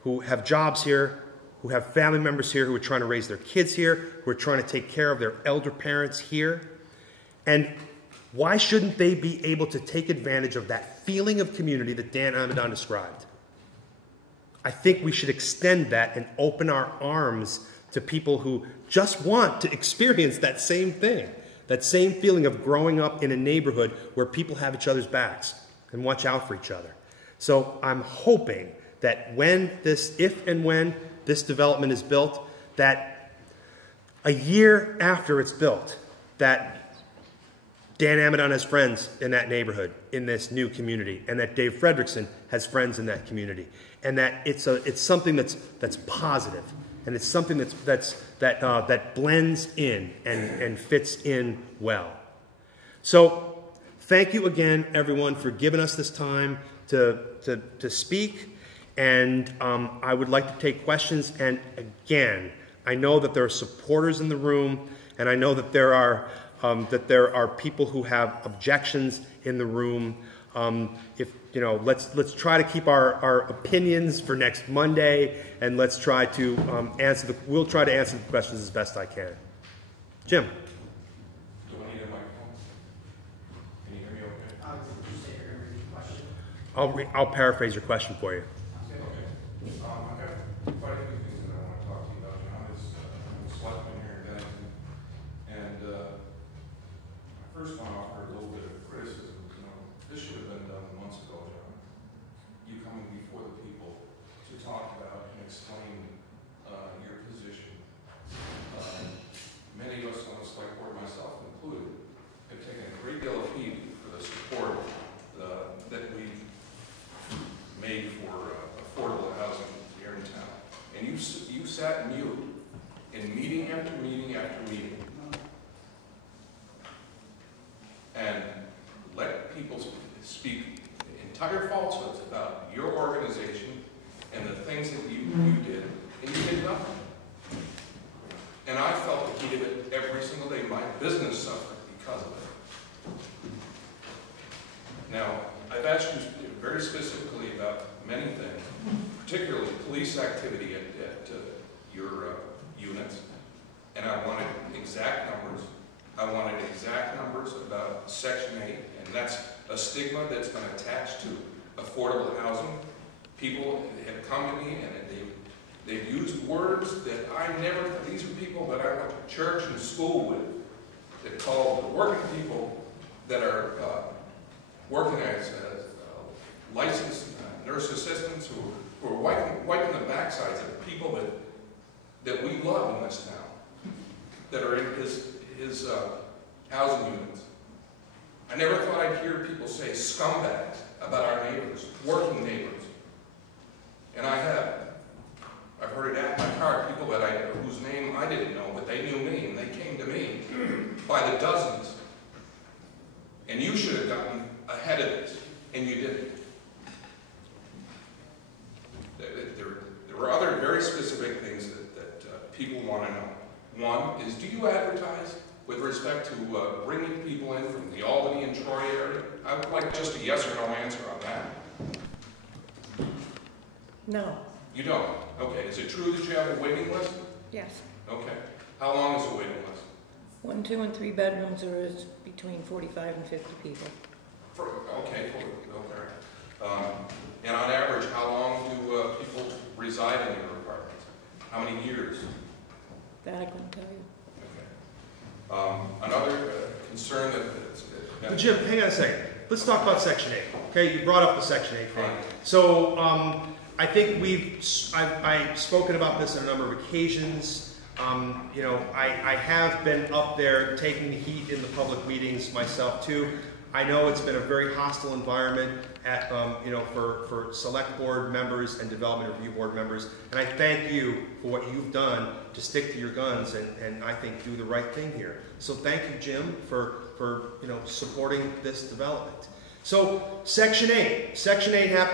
who have jobs here, who have family members here, who are trying to raise their kids here, who are trying to take care of their elder parents here. And why shouldn't they be able to take advantage of that feeling of community that Dan Amadon described? I think we should extend that and open our arms to people who just want to experience that same thing, that same feeling of growing up in a neighborhood where people have each other's backs and watch out for each other. So I'm hoping that if and when this development is built, that a year after it's built, that Dan Amadon has friends in that neighborhood, in this new community, and that Dave Fredrickson has friends in that community, and that it's something that's positive, and it's something that blends in and fits in well. So thank you again, everyone, for giving us this time to speak. And I would like to take questions. And again, I know that there are supporters in the room, and I know that there are people who have objections in the room. Let's try to keep our opinions for next Monday, and let's try to we'll try to answer the questions as best I can. Jim. Do I need a microphone? I'll paraphrase your question for you. Okay. I have quite a few things that I want to talk to you about. John, I'm a selectman here in Bennington, and I first want to offer a little bit of criticism. You know, this should have been done months ago, John. You coming before the people to talk about and explain your position. Many of us on the select board, myself included, have taken a great deal of heed for the support that we made for affordable housing here in town. And you sat mute in meeting after meeting after meeting and let people speak entire falsehoods about your organization and the things that you did, and you did nothing. And I felt the heat of it every single day. My business suffered because of it. Now, I've asked you very specifically about many things, particularly police activity at your units, and I wanted exact numbers. I wanted exact numbers about Section 8, and that's a stigma that's been attached to affordable housing. People have come to me and they've used words that I never, these are people that I went to church and school with, that call the working people that are working as licensed nurse assistants who are wiping the backsides of people that we love in this town, that are in his housing units. I never thought I'd hear people say scumbags about our neighbors, working neighbors. And I have. I've heard it at my car, people whose name I didn't know, but they knew me, and they came to me by the dozens. And you should have gotten ahead of this, and you didn't. There were other very specific things that people want to know. One is, do you advertise with respect to bringing people in from the Albany and Troy area? I would like just a yes or no answer on that. No. You don't? Okay. Is it true that you have a waiting list? Yes. Okay. How long is the waiting list? 1, 2, and 3 bedrooms are between 45 and 50 people. Okay. And on average, how long do people reside in your apartments? How many years? That I couldn't tell you. Okay. Another concern that Jim, hang on a second. Let's talk about Section 8. Okay, you brought up the Section 8 thing. Right. So I think I've spoken about this on a number of occasions. You know, I have been up there taking the heat in the public meetings myself too. I know it's been a very hostile environment at, you know, for select board members and development review board members, and I thank you for what you've done to stick to your guns and I think do the right thing here. So thank you, Jim, for you know, supporting this development. So Section 8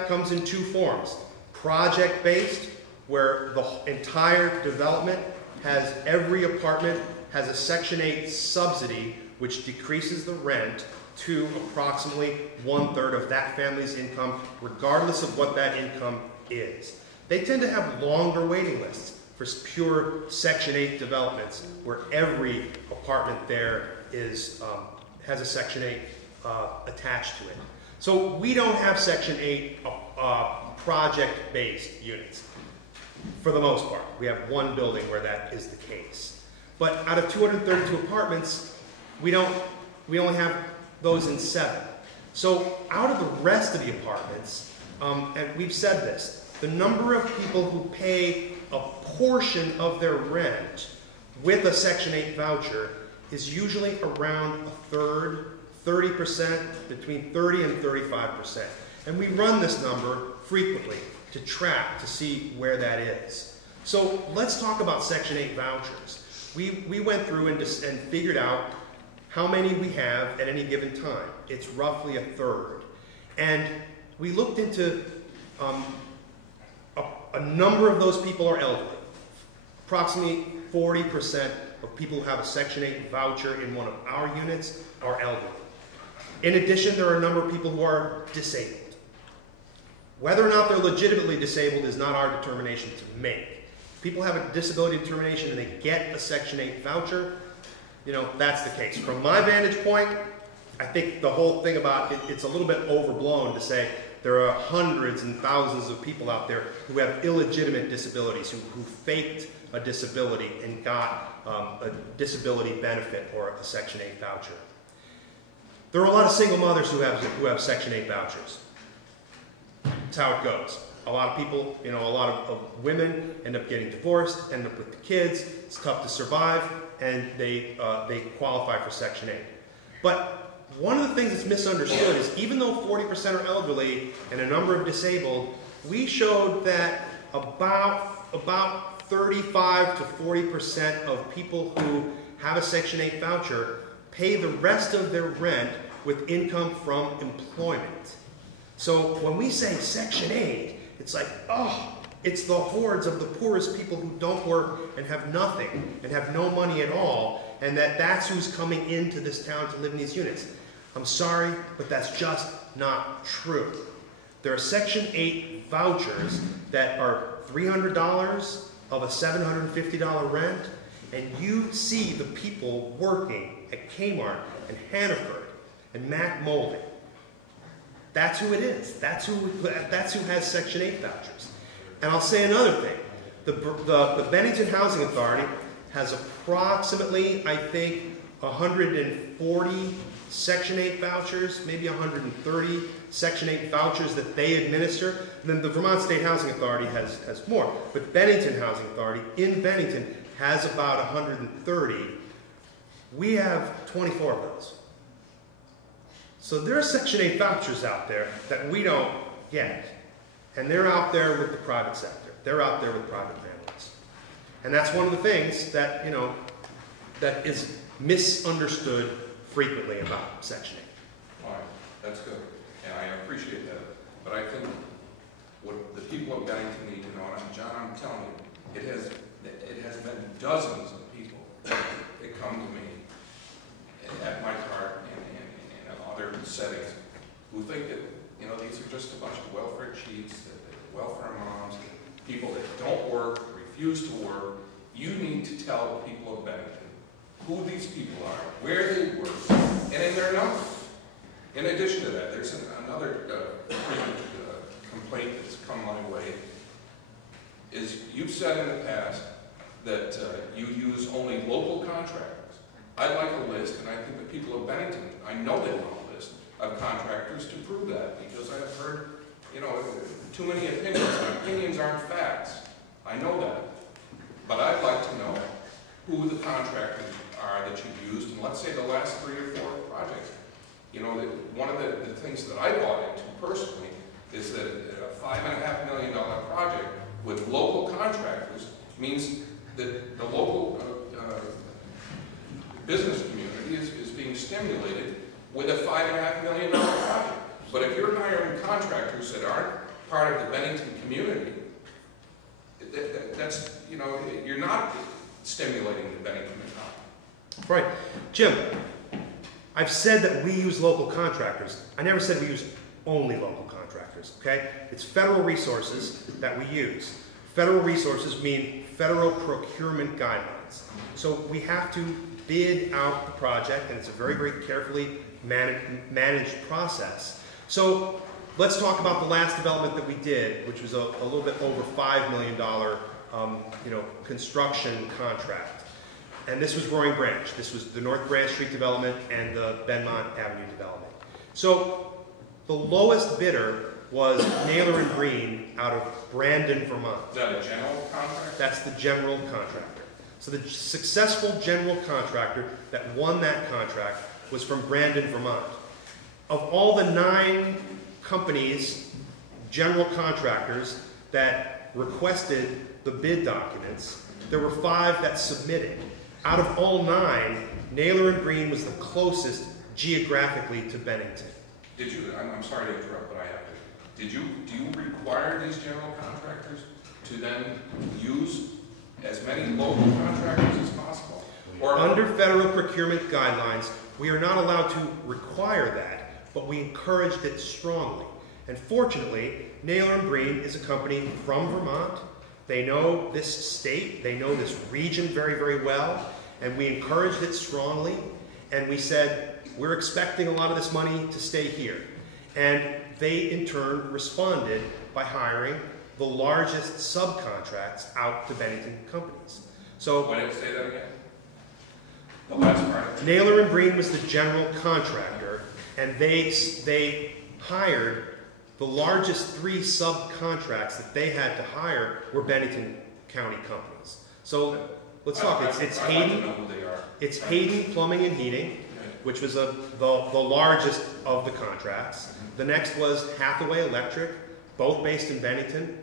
comes in 2 forms: project-based, where the entire development has, every apartment has a Section 8 subsidy, which decreases the rent to approximately 1/3 of that family's income, regardless of what that income is. They tend to have longer waiting lists for pure Section 8 developments, where every apartment there is has a Section 8 attached to it. So we don't have Section 8 project-based units. For the most part, we have 1 building where that is the case. But out of 232 apartments, we only have those in 7. So out of the rest of the apartments, and we've said this, the number of people who pay a portion of their rent with a Section 8 voucher is usually around 1/3, 30%, between 30 and 35%. And we run this number frequently to track to see where that is. So let's talk about Section 8 vouchers. We went through and figured out how many we have at any given time. It's roughly 1/3. And we looked into a number of those people are elderly. Approximately 40% of people who have a Section 8 voucher in one of our units are elderly. In addition, there are a number of people who are disabled. Whether or not they're legitimately disabled is not our determination to make. People have a disability determination and they get a Section 8 voucher, you know, that's the case. From my vantage point, I think the whole thing about it, it's a little bit overblown to say There are hundreds and thousands of people out there who have illegitimate disabilities, who faked a disability and got a disability benefit or a Section 8 voucher. There are a lot of single mothers who have Section 8 vouchers. That's how it goes. A lot of people, a lot of women end up getting divorced, end up with the kids. It's tough to survive, and they qualify for Section 8. But one of the things that's misunderstood is even though 40% are elderly and a number of disabled, we showed that about 35 to 40% of people who have a Section 8 voucher pay the rest of their rent with income from employment. So when we say Section 8, it's like, oh, it's the hordes of the poorest people who don't work and have nothing and have no money at all, and that's who's coming into this town to live in these units. I'm sorry, but that's just not true. There are Section 8 vouchers that are $300 of a $750 rent, and you see the people working at Kmart and Hannaford and Mac Molding. That's who it is. That's who has Section 8 vouchers. And I'll say another thing. The Bennington Housing Authority has approximately, I think, 140 Section 8 vouchers, maybe 130 Section 8 vouchers that they administer. And then the Vermont State Housing Authority has more. But Bennington Housing Authority in Bennington has about 130. We have 24 of those. So there are Section 8 vouchers out there that we don't get. And they're out there with the private sector. They're out there with private families. And that's one of the things that, that is misunderstood frequently about Section 8. All right, that's good. And I appreciate that. But I think what the people of Bennington need to know, and John, I'm telling you, it has been dozens of people that come to me at my cart and other settings who think that, these are just a bunch of welfare cheats, welfare moms, people that don't work, refuse to work. You need to tell the people of Bennington who these people are, where they work, and in their numbers. In addition to that, there's another complaint that's come my way, is you've said in the past that you use only local contractors. I'd like a list, and I think the people of Bennington, I know they want a list of contractors to prove that, because I have heard, too many opinions, and opinions aren't facts. I know that. But I'd like to know who the contractors are that you've used, and let's say the last 3 or 4 projects. One of the things that I bought into personally is that a $5.5 million project with local contractors means that the local business community is being stimulated with a $5.5 million project. But if you're hiring contractors that aren't part of the Bennington community, that's, you're not stimulating the Bennington economy. Right. Jim, I've said that we use local contractors. I never said we use only local contractors, okay? It's federal resources that we use. Federal resources mean federal procurement guidelines. So we have to bid out the project, and it's a very, very carefully managed process. So let's talk about the last development that we did, which was a little bit over $5 million construction contract. And this was Roaring Branch. This was the North Branch Street development and the Benmont Avenue development. So the lowest bidder was Naylor and Green out of Brandon, Vermont. Is that a general contractor? That's the general contractor. So the successful general contractor that won that contract was from Brandon, Vermont. Of all the 9 companies, general contractors, that requested the bid documents, there were 5 that submitted. Out of all 9, Naylor and Green was the closest geographically to Bennington. Did you, I'm sorry to interrupt, but I have to. Do you require these general contractors to then use as many local contractors as possible? Or under federal procurement guidelines, we are not allowed to require that, but we encouraged it strongly. And fortunately, Naylor and Green is a company from Vermont. They know this state, they know this region very, very well, and we encouraged it strongly, and we said, we're expecting a lot of this money to stay here. And they, in turn, responded by hiring the largest subcontracts out to Bennington companies. So, Why did it say that again? The last part. Naylor and Breen was the general contractor, and they hired the largest 3 subcontracts that they had to hire were Bennington County companies. So let's talk. It's I'd like to Hayden. know who they are. It's Hayden Plumbing and Heating, which was the largest of the contracts. The next was Hathaway Electric, both based in Bennington.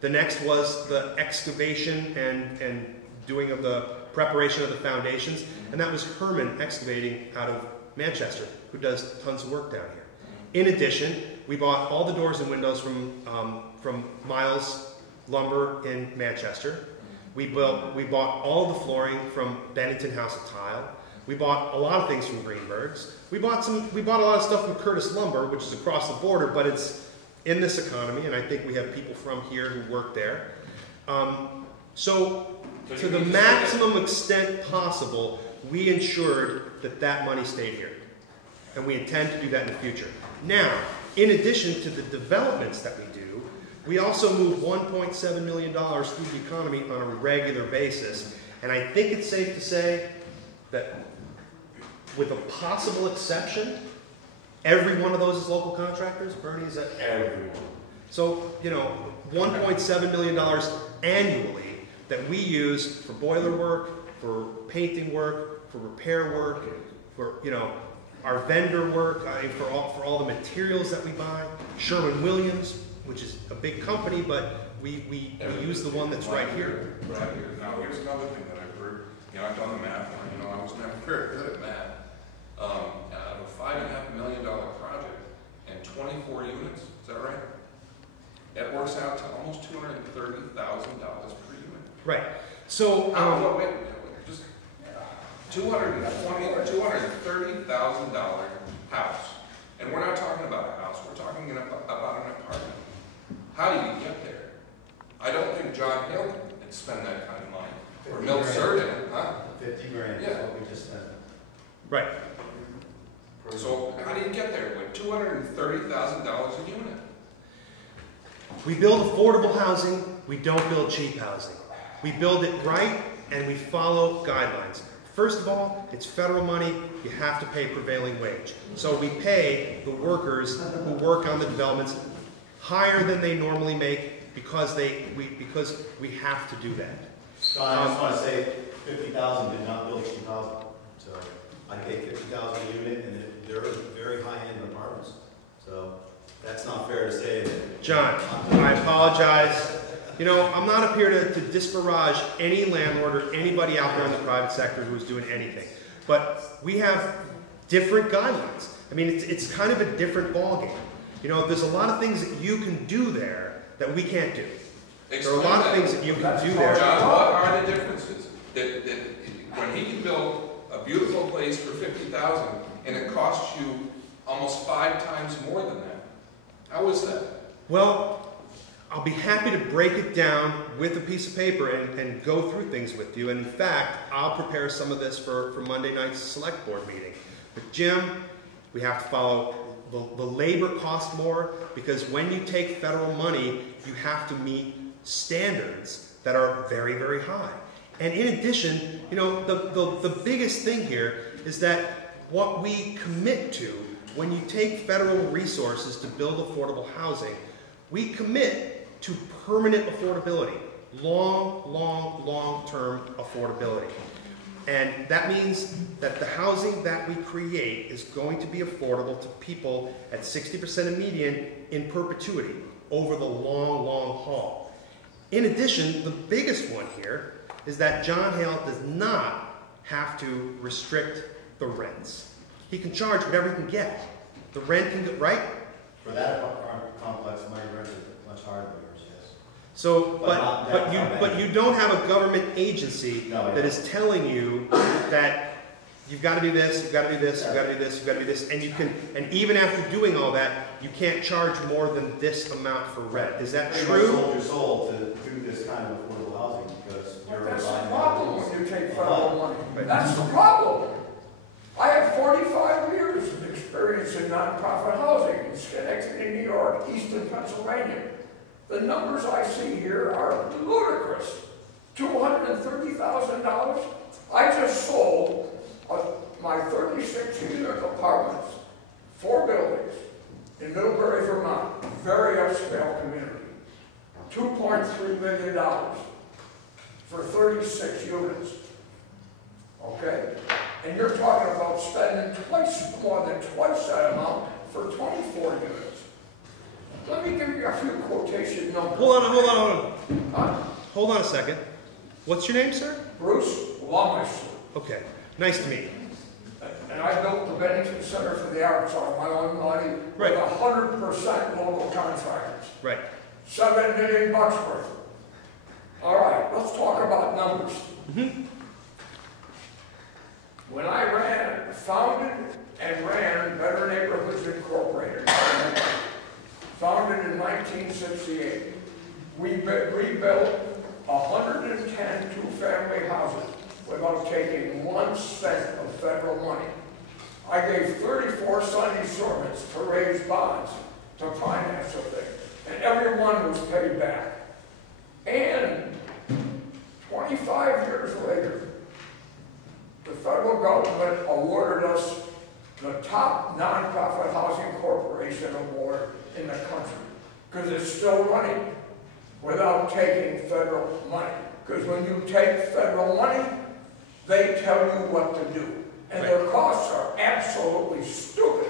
The next was the excavation and doing of the preparation of the foundations, and that was Herman Excavating out of Manchester, who does tons of work down here. In addition, we bought all the doors and windows from Miles Lumber in Manchester. We bought all the flooring from Bennington House of Tile. We bought a lot of things from Greenberg's. We bought a lot of stuff from Curtis Lumber, which is across the border, but it's in this economy, and I think we have people from here who work there. So to the maximum extent possible, we ensured that money stayed here. And we intend to do that in the future. Now, in addition to the developments that we do, we also move $1.7 million through the economy on a regular basis. And I think it's safe to say that with a possible exception, every one of those is local contractors. Bernie, is that? Everyone. So, $1.7 million annually that we use for boiler work, for painting work, for repair work, for, our vendor work, for all the materials that we buy. Sherwin-Williams, which is a big company, but we use the one that's right here. Right here. Now, here's another thing that I've heard. I've done the math, and I was never very good at math. Out of a $5.5 million project and 24 units, is that right? That works out to almost $230,000 per unit. Right. So, wait, just $230,000 house, and we're not talking about a house. We're talking about an apartment. How do you get there? I don't think John Hill can spend that kind of money, or Milt Surden, huh? 50 grand is what we just spent. right. So how do you get there with $230,000 a unit? We build affordable housing, we don't build cheap housing. We build it right, and we follow guidelines. First of all, it's federal money, you have to pay prevailing wage. So we pay the workers who work on the developments higher than they normally make because we have to do that. So I just want to say, 50,000 did not build cheap housing. So I paid 50,000 a unit, and they're very high-end apartments. So that's not fair to say that. John, I apologize. I'm not up here to disparage any landlord or anybody out there in the private sector who is doing anything. But we have different guidelines. I mean, it's kind of a different ballgame. There's a lot of things that you can do there that we can't do. There are a lot of things that you can do there. John, what are the differences? That when he can build a beautiful place for $50,000 and it costs you almost 5 times more than that. How is that? Well, I'll be happy to break it down with a piece of paper and go through things with you. And in fact, I'll prepare some of this for Monday night's select board meeting. But Jim, we have to follow the labor cost more, because when you take federal money, you have to meet standards that are very, very high. And in addition, the biggest thing here is that what we commit to when you take federal resources to build affordable housing, we commit to permanent affordability, long-term affordability. And that means that the housing that we create is going to be affordable to people at 60% of median in perpetuity over the long haul. In addition, the biggest one here is that John Hale does not have to restrict the rents. He can charge whatever he can get. The rent can get, right? For that complex, my rent is much higher than yours, yes. So, but you don't have a government agency that is telling you that you've got to do this, you've got to do this, you've got to do this, you've got to do this, and even after doing all that, you can't charge more than this amount for rent. Is that true? You sold your soul to do this kind of affordable housing because you're That's the buying problem when you take federal money. That's the problem. I have 45 years of experience in nonprofit housing in Schenectady, New York, Eastern Pennsylvania. The numbers I see here are ludicrous. $230,000. I just sold my 36-unit apartments, 4 buildings in Middlebury, Vermont, very upscale community. $2.3 million for 36 units. Okay? And you're talking about spending more than twice that amount for 24 units. Let me give you a few quotation numbers. Hold on. Huh? Hold on a second. What's your name, sir? Bruce Lomeister. Okay, nice to meet you. And I built the Bennington Center for the Arts on my own money Right. with 100% local contractors. Right. $7 million worth. All right, let's talk about numbers. When I founded and ran Better Neighborhoods Incorporated, founded in 1968, we rebuilt 110 two-family houses without taking 1 cent of federal money. I gave 34 Sunday sermons to raise bonds to finance the thing, and every one was paid back. And 25 years later, the federal government awarded us the top nonprofit housing corporation award in the country, because it's still running without taking federal money. Because when you take federal money, they tell you what to do. And their costs are absolutely stupid.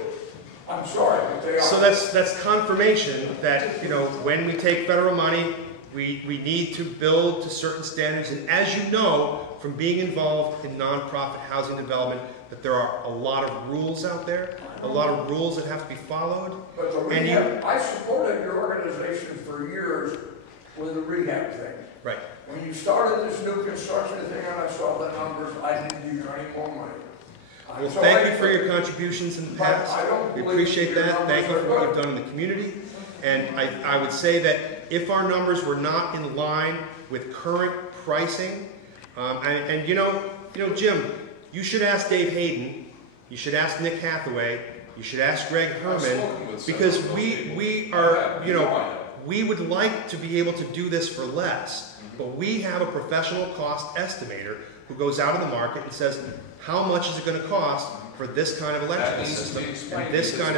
I'm sorry, but they are. So that's confirmation that, you know, when we take federal money, we need to build to certain standards. And as you know, from being involved in nonprofit housing development, that there are a lot of rules out there, a lot of rules that have to be followed. But the rehab, I supported your organization for years with the rehab thing. Right. When you started this new construction thing and I saw the numbers, I didn't give you any more money. Well, thank you for your contributions in the past. We appreciate that. Thank you for what you've done in the community. And I would say that if our numbers were not in line with current pricing, and you know, Jim, you should ask Dave Hayden, you should ask Nick Hathaway, you should ask Greg Herman, because we are, you know, we would like to be able to do this for less, but we have a professional cost estimator who goes out in the market and says, how much is it going to cost for this kind of electrical system, and this kind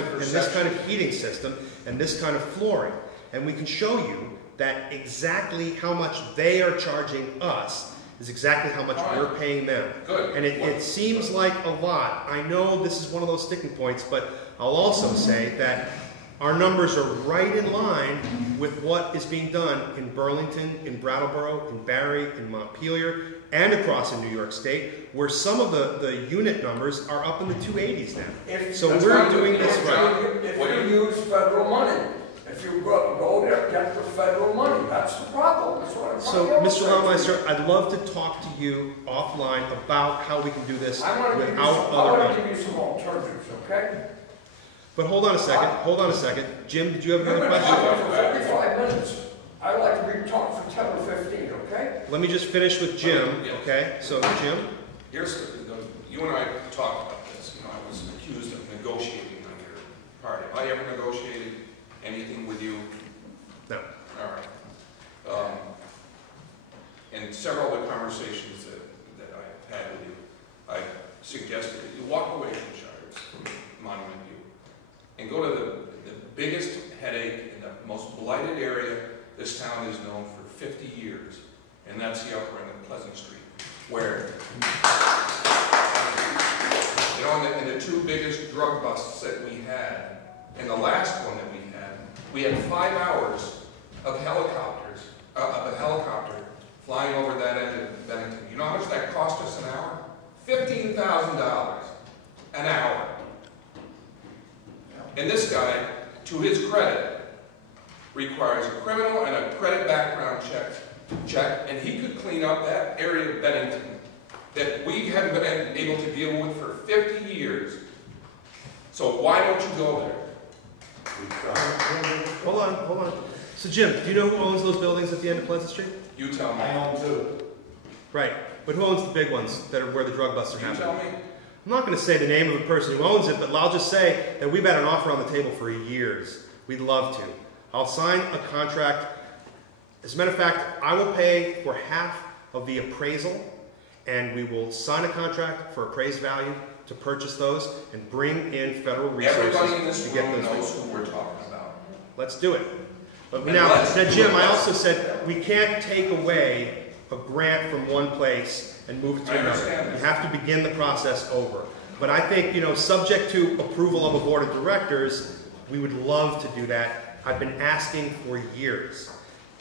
of heating system, and this kind of flooring? And we can show you that exactly how much they are charging us is exactly how much we're paying them. Good. And it seems like a lot. I know this is one of those sticking points, but I'll also say that our numbers are right in line with what is being done in Burlington, in Brattleboro, in Barry, in Montpelier, and across in New York State, where some of the unit numbers are up in the 280s now. So we're doing this right. If you use federal money, if you go there, get the federal money, that's the problem. That's what I'm So, trying to Mr. Lomeister, I'd love to talk to you offline about how we can do this without other I want to money. give you some alternatives, okay? But hold on a second. Jim, did you have You've another been question? talking for 45 minutes. I like to be talking for 10 or 15, okay? Let me just finish with Jim, okay? So, Jim? Here's you and I talked about this. You know, I was accused of negotiating on your part. Have I ever negotiated anything with you? No. All right. In several of the conversations that I've had with you, I suggested that you walk away from Shires, from Monument View, and go to the biggest headache in the most blighted area this town is known for 50 years, and that's the upper end of Pleasant Street, where, you know, in the 2 biggest drug busts that we had, and the last one that we had 5 hours of helicopters, of a helicopter flying over that end of Bennington. You know how much that cost us an hour? $15,000 an hour. And this guy, to his credit, requires a criminal and a credit background check, and he could clean up that area of Bennington that we haven't been able to deal with for 50 years. So why don't you go there? Hold on. So, Jim, do you know who owns those buildings at the end of Pleasant Street? You tell me. I own 2. Right. But who owns the big ones that are where the drug busts are You happening? tell me. I'm not going to say the name of the person who owns it, but I'll just say that we've had an offer on the table for years. We'd love to. I'll sign a contract. As a matter of fact, I will pay for half of the appraisal, and we will sign a contract for appraised value to purchase those and bring in federal resources Everybody in this to get room those. knows who we're talking about. Let's do it. But And now, let's- Jim, I also said we can't take away a grant from one place and move it to I another. understand We that. have to begin the process over. But I think, subject to approval of a board of directors, we would love to do that. I've been asking for years.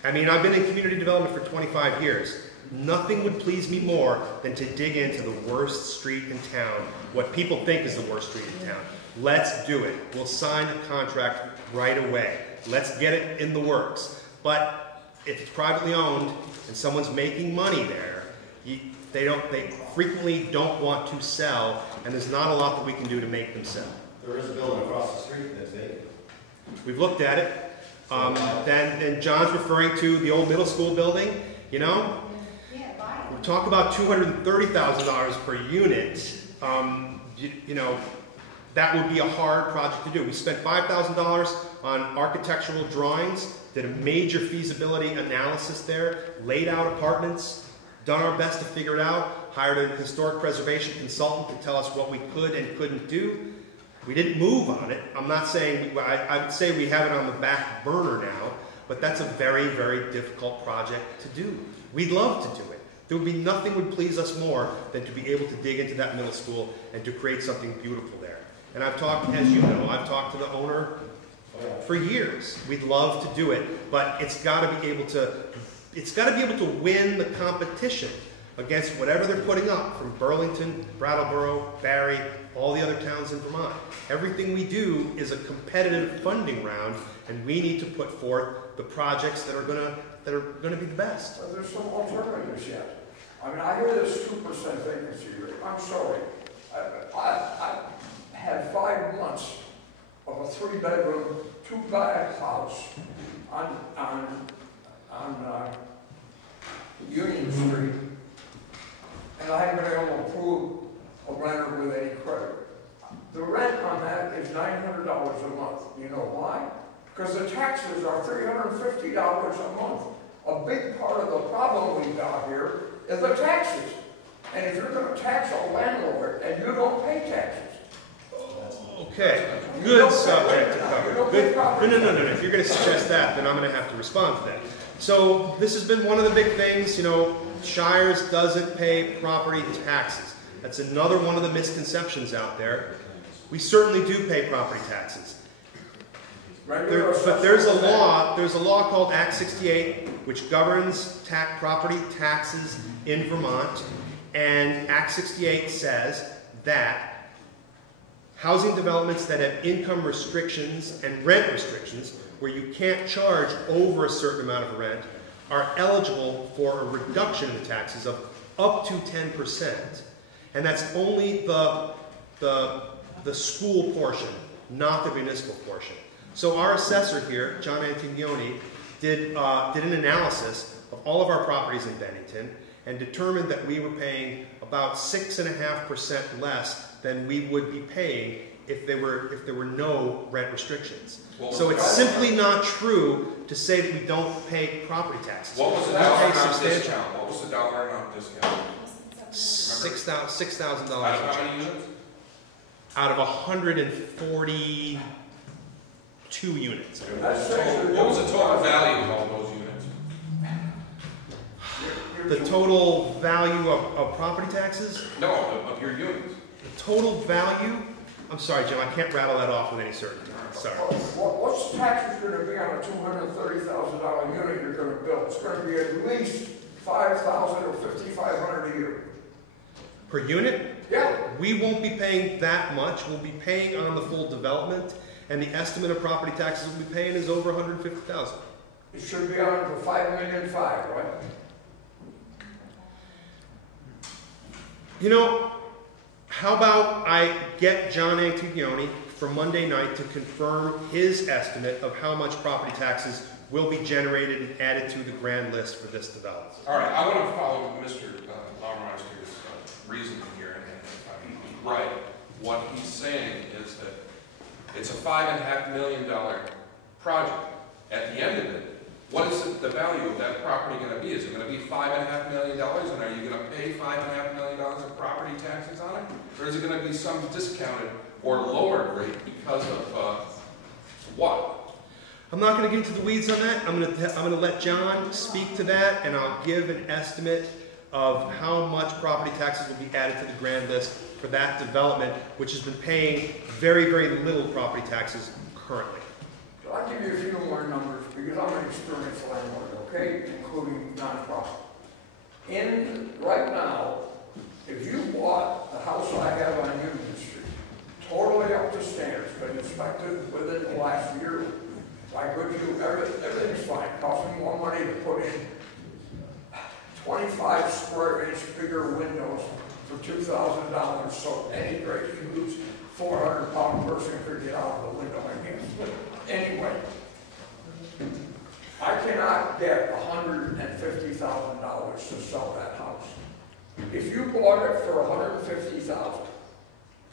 I mean, I've been in community development for 25 years. Nothing would please me more than to dig into the worst street in town, what people think is the worst street in town. Let's do it. We'll sign a contract right away. Let's get it in the works. But if it's privately owned and someone's making money there, they frequently don't want to sell, and there's not a lot that we can do to make them sell. There is a building across the street that's vacant. We've looked at it. Then John's referring to the old middle school building. We talk about $230,000 per unit. That would be a hard project to do. We spent $5,000 on architectural drawings, did a major feasibility analysis there, laid out apartments, done our best to figure it out, hired a historic preservation consultant to tell us what we could and couldn't do. We didn't move on it. I'm not saying, I would say we have it on the back burner now, but that's a very, very difficult project to do. We'd love to do it. There would be nothing would please us more than to be able to dig into that middle school and to create something beautiful there. And I've talked, as you know, I've talked to the owner for years. We'd love to do it, but it's got to be able to win the competition against whatever they're putting up from Burlington, Brattleboro, Barry, all the other towns in Vermont. Everything we do is a competitive funding round, and we need to put forth the projects that are gonna be the best. But there's some alternatives yet. I mean, I hear this 2% vacancy rate. I'm sorry. I had 5 months of a 3-bedroom, 2-bath house on Union Street, and I haven't been able to approve a renter with any credit. The rent on that is $900 a month. You know why? Because the taxes are $350 a month. A big part of the problem we've got here is the taxes. And if you're going to tax a landlord and you don't pay taxes, Okay, good subject to cover. Good. No. If you're going to suggest that, then I'm going to have to respond to that. So this has been one of the big things. Shires doesn't pay property taxes. That's another one of the misconceptions out there. We certainly do pay property taxes. But there's a law called Act 68, which governs property taxes in Vermont. And Act 68 says that housing developments that have income restrictions and rent restrictions, where you can't charge over a certain amount of rent, are eligible for a reduction in the taxes of up to 10%. And that's only the school portion, not the municipal portion. So our assessor here, John Antiglione, did an analysis of all of our properties in Bennington and determined that we were paying about 6.5% less than we would be paying if there were no rent restrictions. So it's simply not true to say that we don't pay property taxes. What was the dollar amount discount? What was the dollar amount discount? $6,000. Out of how many units? Out of 142 units. What was the total value of all those units? The total value of property taxes? No, of your units. The total value? I'm sorry, Jim, I can't rattle that off with any certainty. Sorry. What's the taxes going to be on a $230,000 unit you're going to build? It's going to be at least $5,000 or $5,500 a year. Per unit? Yeah. We won't be paying that much. We'll be paying on the full development, and the estimate of property taxes we'll be paying is over $150,000. It should be on for $5.5 million, right? How about I get John Antiglione for Monday night to confirm his estimate of how much property taxes will be generated and added to the grand list for this development. All right, I want to follow Mr. Baumeister's reasoning here. right, what he's saying is that it's a $5.5 million project. At the end of it, what is the value of that property going to be? Is it going to be $5.5 million, and are you going to pay $5.5 million of property taxes on it? Or is it going to be some discounted or lower rate because of what? I'm not going to get into the weeds on that. I'm going to let John speak to that, and I'll give an estimate of how much property taxes will be added to the grand list for that development, which has been paying very, very little property taxes currently. So I'll give you a few more numbers because I'm an experienced landlord, okay, including nonprofit. Right now, if you bought the house I have on Union Street, totally up to standards, been inspected within the last year, I could do everything's fine. Cost me more money to put in 25 square inch bigger windows for $2,000, so any great huge 400-pound person could get out of the window, I guess. But anyway, I cannot get $150,000 to sell that house. If you bought it for $150,000,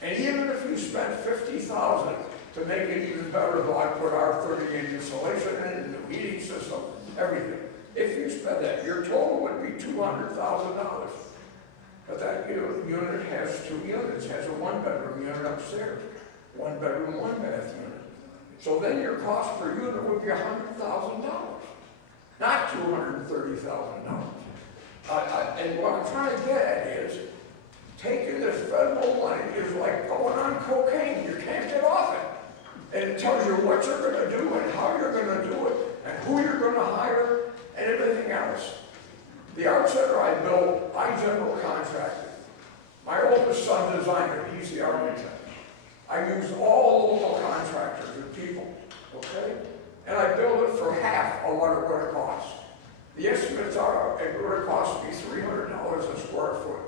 and even if you spent $50,000 to make it even better, though I put our 38 insulation in, the heating system, everything. If you spend that, your total would be $200,000. But that unit has 2 units, has a 1-bedroom unit upstairs, 1-bedroom, 1-bath unit. So then your cost per unit would be $100,000, not $230,000. And what I'm trying to get at is, taking this federal money is like going on cocaine. You can't get off it. And it tells you what you're going to do and how you're going to do it and who you're going to hire and everything else. The art center I built, I general contracted. My oldest son designed it. He's the architect. I used all local contractors and people, okay? And I built it for half of what it would have cost. The estimates are it would have cost me $300 a square foot.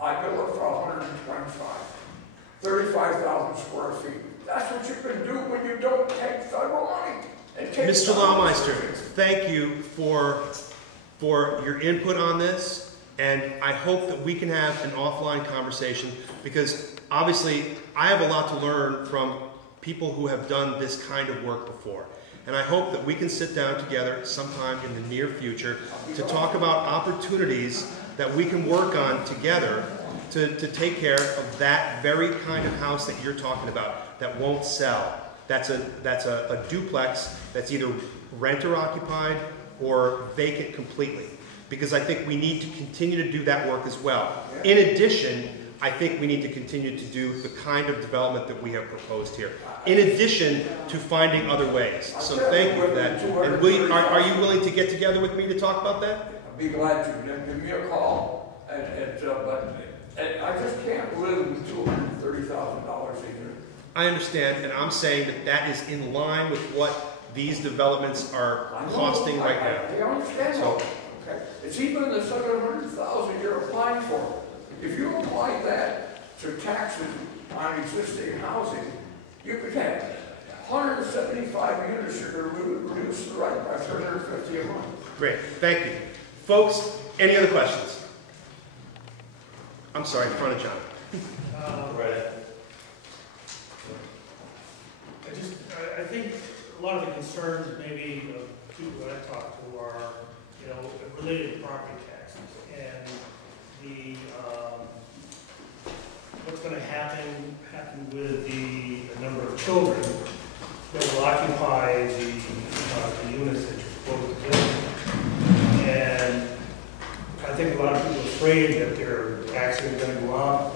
I built it for $125, 35,000 square feet. That's what you can do when you don't take federal money. Mr. Laumeister, thank you for your input on this, and I hope that we can have an offline conversation, because obviously I have a lot to learn from people who have done this kind of work before. And I hope that we can sit down together sometime in the near future to talk about opportunities that we can work on together to take care of that very kind of house that you're talking about that won't sell. That's a duplex that's either renter occupied or vacant completely. Because I think we need to continue to do that work as well. In addition, I think we need to continue to do the kind of development that we have proposed here, in addition to finding other ways. So thank you for that. And are you willing to get together with me to talk about that? I'd be glad to. Give me a call. But I just can't live with $230,000 a year. I understand, and I'm saying that that is in line with what these developments are costing right now. I understand. So, okay. It's even the $700,000 you're applying for. If you apply that to taxes on existing housing, you could have 175 units. You're going to reduce the rent by $350 a month. Great, thank you. Folks, any other questions? I'm sorry, in front of John. I think a lot of the concerns maybe of people that I talk to are, related to property taxes and the what's going to happen with the number of children that will occupy the units that you're proposed to build. And I think a lot of people are afraid that their taxes are going to go up.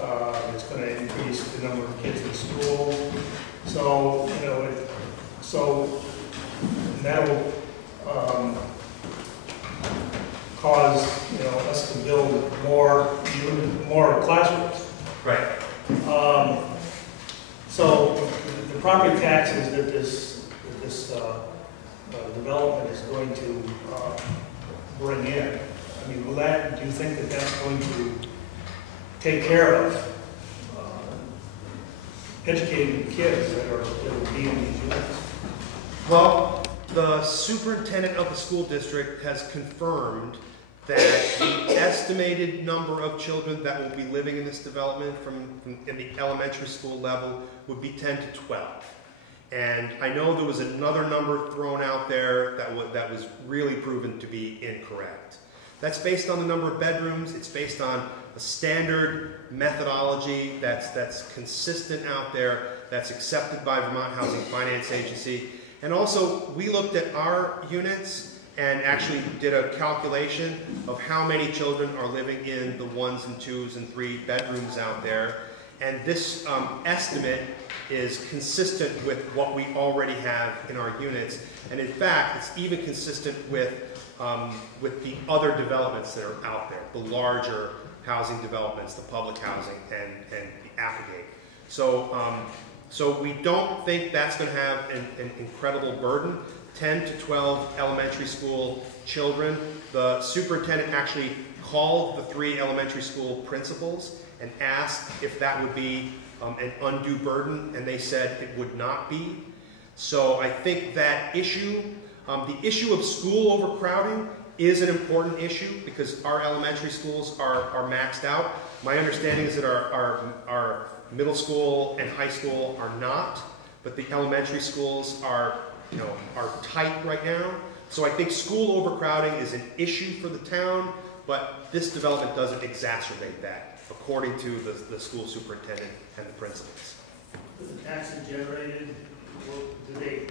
It's going to increase the number of kids in school. So, that will cause, us to build more classrooms. Right. So the property taxes that this development is going to bring in, do you think that that's going to take care of educating kids that will be in these units? Well, the superintendent of the school district has confirmed that the estimated number of children that will be living in this development in the elementary school level would be 10 to 12. And I know there was another number thrown out there that was really proven to be incorrect. That's based on the number of bedrooms. It's based on a standard methodology that's consistent out there, that's accepted by Vermont Housing Finance Agency. And also, we looked at our units and actually did a calculation of how many children are living in the 1s and 2s and 3 bedrooms out there. And this estimate is consistent with what we already have in our units. And in fact, it's even consistent with the other developments that are out there, the larger housing developments, the public housing, and the Applegate. So we don't think that's going to have an incredible burden. 10 to 12 elementary school children. The superintendent actually called the 3 elementary school principals and asked if that would be an undue burden, and they said it would not be. So I think that issue, the issue of school overcrowding is an important issue because our elementary schools are maxed out. My understanding is that our middle school and high school are not, but the elementary schools are tight right now. So I think school overcrowding is an issue for the town, but this development doesn't exacerbate that, according to the school superintendent and the principals. The taxes generated, will they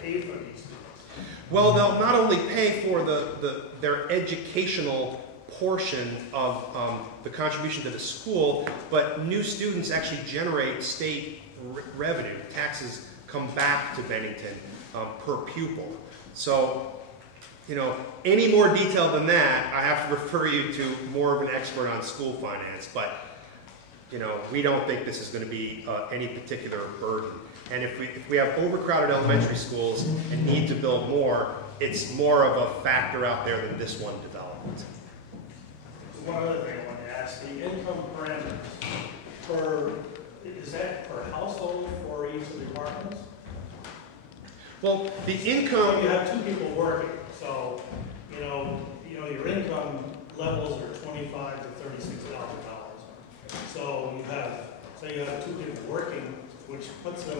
pay for these? Well, they'll not only pay for their educational portion of the contribution to the school, but new students actually generate state revenue. Taxes come back to Bennington per pupil. So, any more detail than that, I have to refer you to more of an expert on school finance, but, we don't think this is going to be any particular burden. And if we have overcrowded elementary schools and need to build more, it's more of a factor out there than this one development. One other thing I wanted to ask, the income parameters, is that per household for each of the apartments? Well, the income... You have 2 people working, so, your income levels are $25,000 to $36,000. So you have 2 people working, which puts them,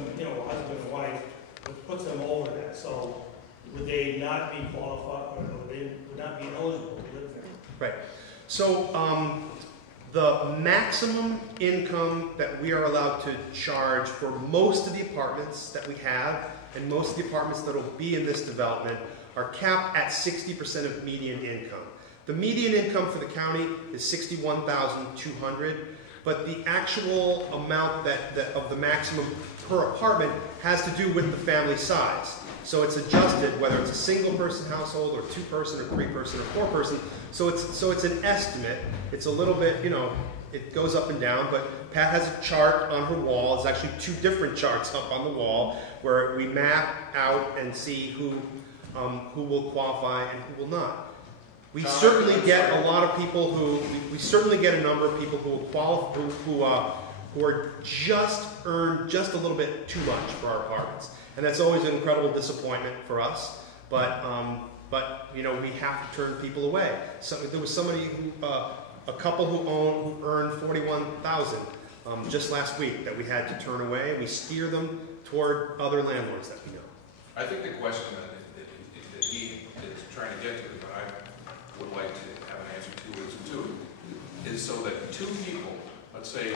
husband and wife, which puts them over that. So would they not be qualified, or they would not be eligible to live there? Right. So the maximum income that we are allowed to charge for most of the apartments that we have and most of the apartments that will be in this development are capped at 60% of median income. The median income for the county is $61,200, but the actual amount of the maximum per apartment has to do with the family size. So it's adjusted whether it's a single person household or 2-person or 3-person or 4-person. So it's an estimate. It's a little bit, it goes up and down, but Pat has a chart on her wall. It's actually 2 different charts up on the wall where we map out and see who will qualify and who will not. We certainly get a lot of people we certainly get a number of people who will qualify, who are earn just a little bit too much for our apartments. And that's always an incredible disappointment for us, but we have to turn people away. So there was somebody a couple who earned $41,000 just last week that we had to turn away, and we steer them toward other landlords that we know. I think the question that he is trying to get to, but I would like to have an answer to, is so that 2 people, let's say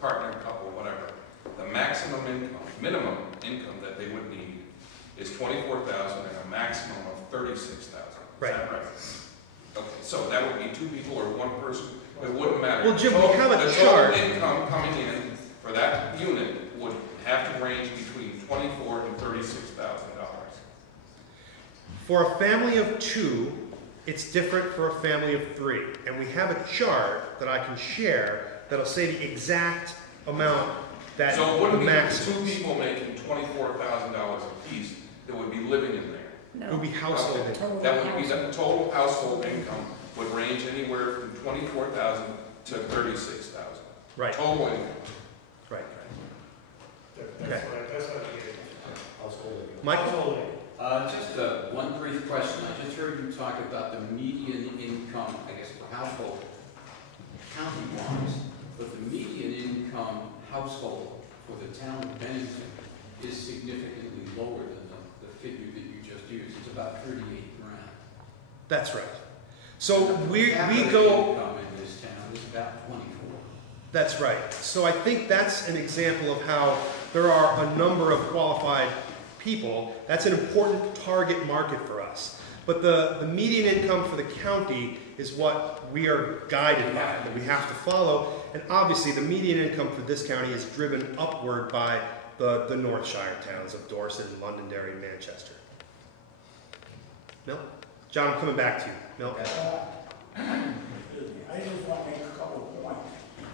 partner, couple, whatever, the maximum income, minimum income that they would need is $24,000 and a maximum of $36,000. Is right. That right? Okay, so that would be 2 people or 1 person. It wouldn't matter. Well, Jim, we have a chart. The total income coming in for that unit would have to range between $24,000 and $36,000. For a family of 2, it's different for a family of 3. And we have a chart that I can share that'll say the exact amount that so it wouldn't the maximum. be 2 people making $24,000 a piece that would be living in there. No. It would be household Okay. income. That would be the total household income would range anywhere from $24,000 to $36,000. Right. Total income. Right. That's what I get. Household income. Michael? Household Just one brief question. I just heard you talk about the median income, I guess, per household, county-wise, but the median income household for the town of Bennington is significantly lower than the figure that you just used. It's about 38 grand. That's right. So we Average go. income in this town is about 24. That's right. So I think that's an example of how there are a number of qualified people. That's an important target market for us. But the median income for the county is what we are guided by, that we have to follow. And obviously the median income for this county is driven upward by the North Shire towns of Dorset and Londonderry and Manchester. Mill? John, I'm coming back to you. Mill? I just want to make a couple of points.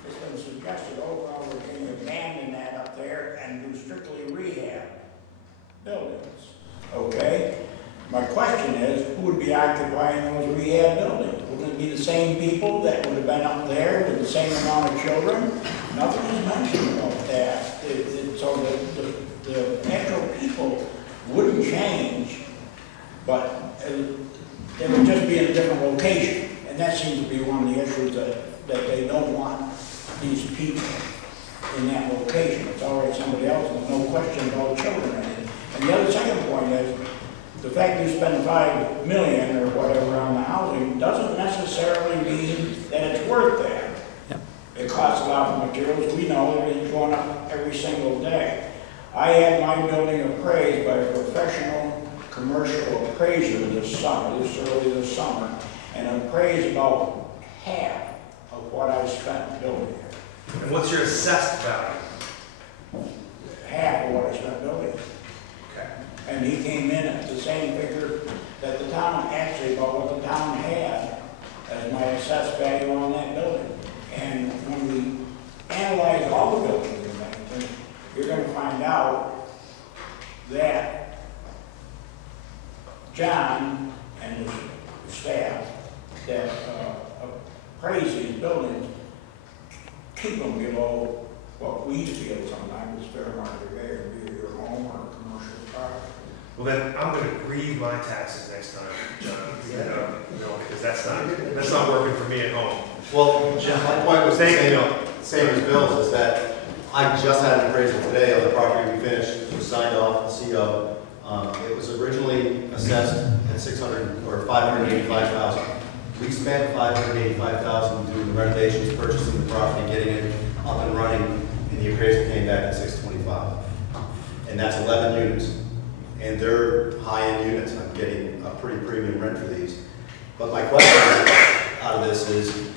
It's been suggested overall we're going to abandon that up there and do strictly rehab buildings. Okay? My question is, who would be occupying those rehab buildings? Wouldn't it be the same people that would have been up there with the same amount of children? Nothing is mentioned about that. So the actual people wouldn't change, but they would just be in a different location. And that seems to be one of the issues that they don't want these people in that location. It's already somebody else, and no question about children in it. And the other second point is, the fact you spend $5 million or whatever on the housing doesn't necessarily mean that it's worth that. Yep. It costs a lot of materials. We know it's going up every single day. I had my building appraised by a professional commercial appraiser this early this summer, and appraised about half of what I spent building it. And what's your assessed value? Half of what I spent building it. Okay. And he came in at the same figure that the town, actually about what the town had as my assessed value on that building. And when we analyze all the buildings in Bennington, you're going to find out that John and his staff that appraise these buildings keep them below what we feel sometimes is fair market value, be it your home or a commercial property. Well, then I'm going to grieve my taxes next time, John. Because that's not working for me at home. Well, Jim, my point was the same as Bill's, is that I just had an appraisal today on the property we finished. It was signed off, the CO. It was originally assessed at $585,000. We spent $585,000 doing the renovations, purchasing the property, getting it up and running, and the appraisal came back at $625,000. And that's 11 units. And they're high-end units. I'm getting a pretty premium rent for these. But my question out of this is,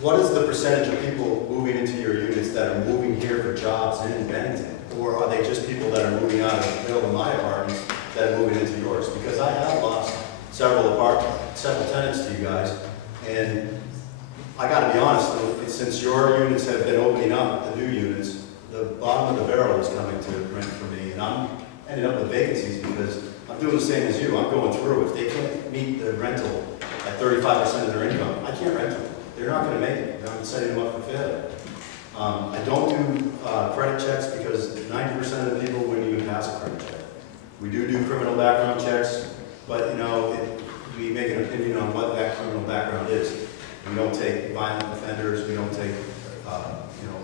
what is the percentage of people moving into your units that are moving here for jobs in Bennington? Or are they just people that are moving out of Bill and my apartments that are moving into yours? Because I have lost several tenants to you guys, and I got to be honest, since your units have been opening up, the new units, the bottom of the barrel is coming to rent for me, and I'm ending up with vacancies because I'm doing the same as you. I'm going through. If they can't meet the rental at 35% of their income, I can't rent them. They're not going to make it. I'm setting them up for failure. I don't do credit checks because 90% of the people wouldn't even pass a credit check. We do criminal background checks, but we make an opinion on what that criminal background is. We don't take violent offenders. We don't take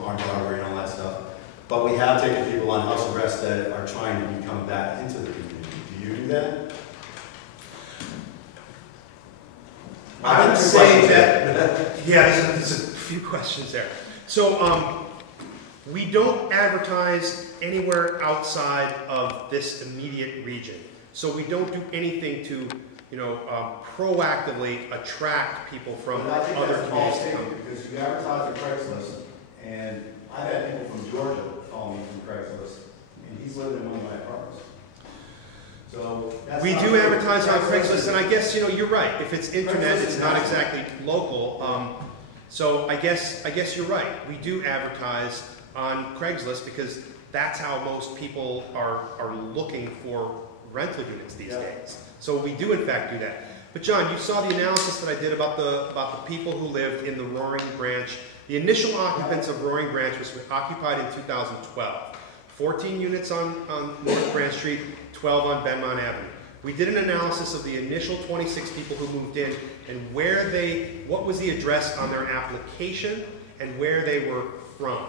armed robbery and all that stuff. But we have taken people on house arrest that are trying to come back into the community. Do you do that? I would say that, there's a few questions there. So we don't advertise anywhere outside of this immediate region. So we don't do anything to, proactively attract people from other communities to come. Because you advertise on Craigslist, and I've had people from Georgia call me from Craigslist, and he's living in one of my apartments. So that's we do advertise on Craigslist, and I guess you're right. If it's internet, it's not exactly local. So I guess you're right. We do advertise on Craigslist because that's how most people are looking for rental units these days. So we do in fact do that. But John, you saw the analysis that I did about the people who lived in the Roaring Branch. The initial occupants of Roaring Branch was occupied in 2012. 14 units on North Branch Street, 12 on Benmont Avenue. We did an analysis of the initial 26 people who moved in and what was the address on their application and where they were from.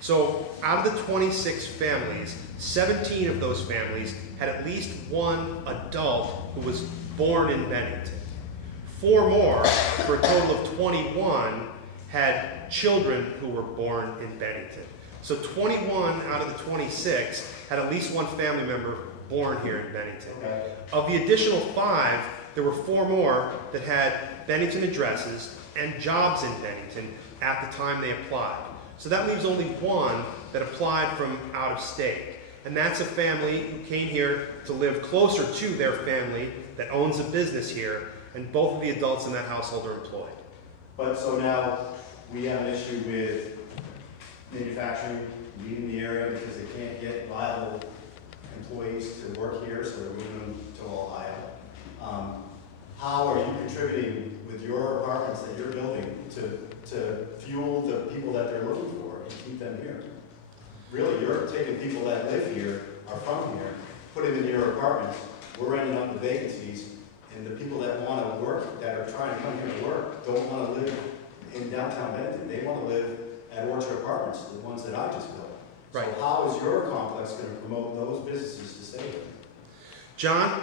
So out of the 26 families, 17 of those families had at least one adult who was born in Bennington. 4 more, for a total of 21, had children who were born in Bennington. So 21 out of the 26 had at least one family member born here in Bennington. Okay. Of the additional 5, there were 4 more that had Bennington addresses and jobs in Bennington at the time they applied. So that leaves only 1 that applied from out of state. And that's a family who came here to live closer to their family that owns a business here, and both of the adults in that household are employed. But so now we have an issue with manufacturing leaving the area because they can't get viable employees to work here, so they're moving them to Ohio. How are you contributing with your apartments that you're building to fuel the people that they're looking for and keep them here? Really, you're taking people that live here, are from here, put them in your apartments. We're ending up with vacancies, and the people that want to work, that are trying to come here to work, don't want to live in downtown Bennington. They want to live at Orchard Apartments, the ones that I just built. Right. So how is your complex going to promote those businesses to stay here? John,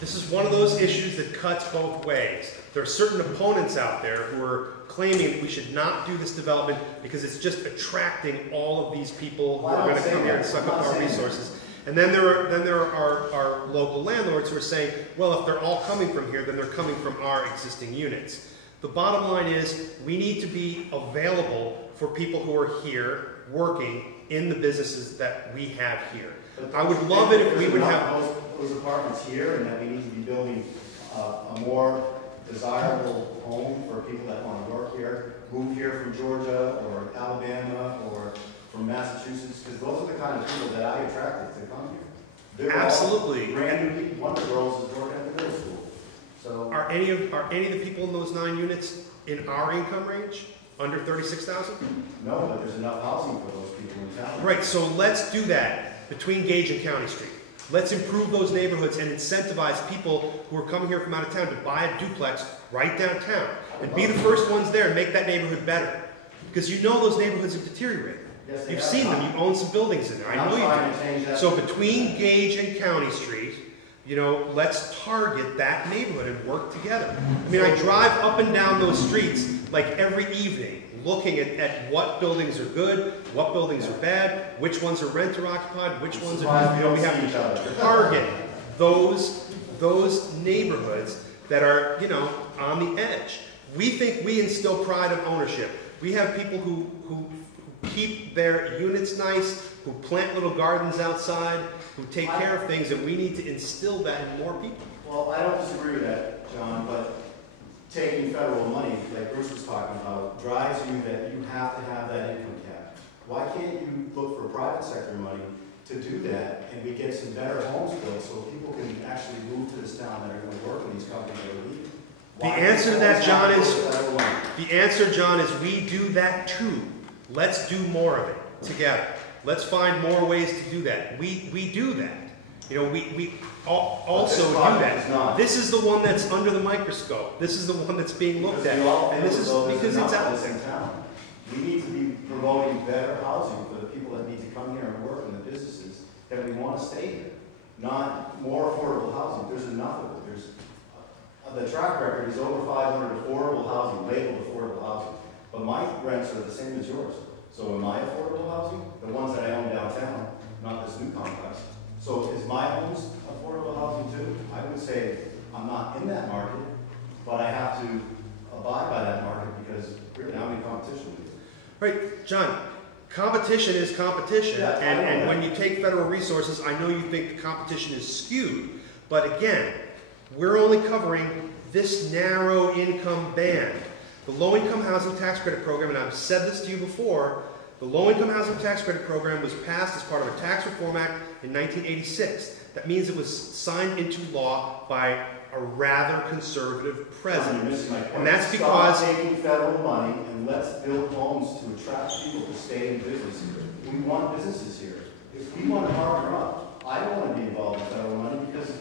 this is one of those issues that cuts both ways. There are certain opponents out there who are claiming that we should not do this development because it's just attracting all of these people who are going to come here and suck up our resources. And then there are our local landlords who are saying, well, if they're all coming from here, then they're coming from our existing units. The bottom line is we need to be available for people who are here working in the businesses that we have here. I would love it if we would have those apartments here, and that we need to be building a more desirable home for people that want to work here, move here from Georgia or Alabama or from Massachusetts, because those are the kind of people that I attracted to come here. They're absolutely brand new people. One of the girls is working at the middle school. So are any of the people in those 9 units in our income range? Under 36,000? No, but there's enough housing for those people in town. Right, so let's do that between Gage and County Street. Let's improve those neighborhoods and incentivize people who are coming here from out of town to buy a duplex right downtown and be the first ones there and make that neighborhood better. Because you know those neighborhoods have deteriorated. Yes, You've seen them. You own some buildings in there. I know you do. So between Gage and County Street, you know, let's target that neighborhood and work together. I mean, I drive up and down those streets like every evening, looking at what buildings are good, what buildings are bad, which ones are rent or occupied, which ones are, you know, we have to target those neighborhoods that are, you know, on the edge. We think we instill pride of ownership. We have people who keep their units nice, who plant little gardens outside, who take care of things, and we need to instill that in more people. Well, I don't disagree with that, John, but taking federal money, like Bruce was talking about, drives you that you have to have that income cap. Why can't you look for private sector money to do that, and we get some better homes built so people can actually move to this town that are going to work with these companies that are leaving? The answer to that, John, is we do that too. Let's do more of it together. Let's find more ways to do that. We do that. You know, we also do that. This is the one that's under the microscope. This is the one that's being looked at. And this is because it's out there. Town. We need to be promoting better housing for the people that need to come here and work in the businesses that we want to stay here. Not more affordable housing. There's enough of it. The track record is over 500 affordable housing, labeled affordable housing. But my rents are the same as yours. So am I affordable housing? The ones that I own downtown, not this new complex. So is my homes affordable housing too? I would say I'm not in that market, but I have to abide by that market because really I'm in competition with you. Right, John, competition is competition. Yeah, and when you take federal resources, I know you think the competition is skewed. But again, we're only covering this narrow income band. The low-income housing tax credit program, and I've said this to you before, the low-income housing tax credit program was passed as part of a tax reform act in 1986. That means it was signed into law by a rather conservative president. And that's because stop taking federal money and let's build homes to attract people to stay in business here. We want businesses here. If we want to partner up, I don't want to be involved in federal money because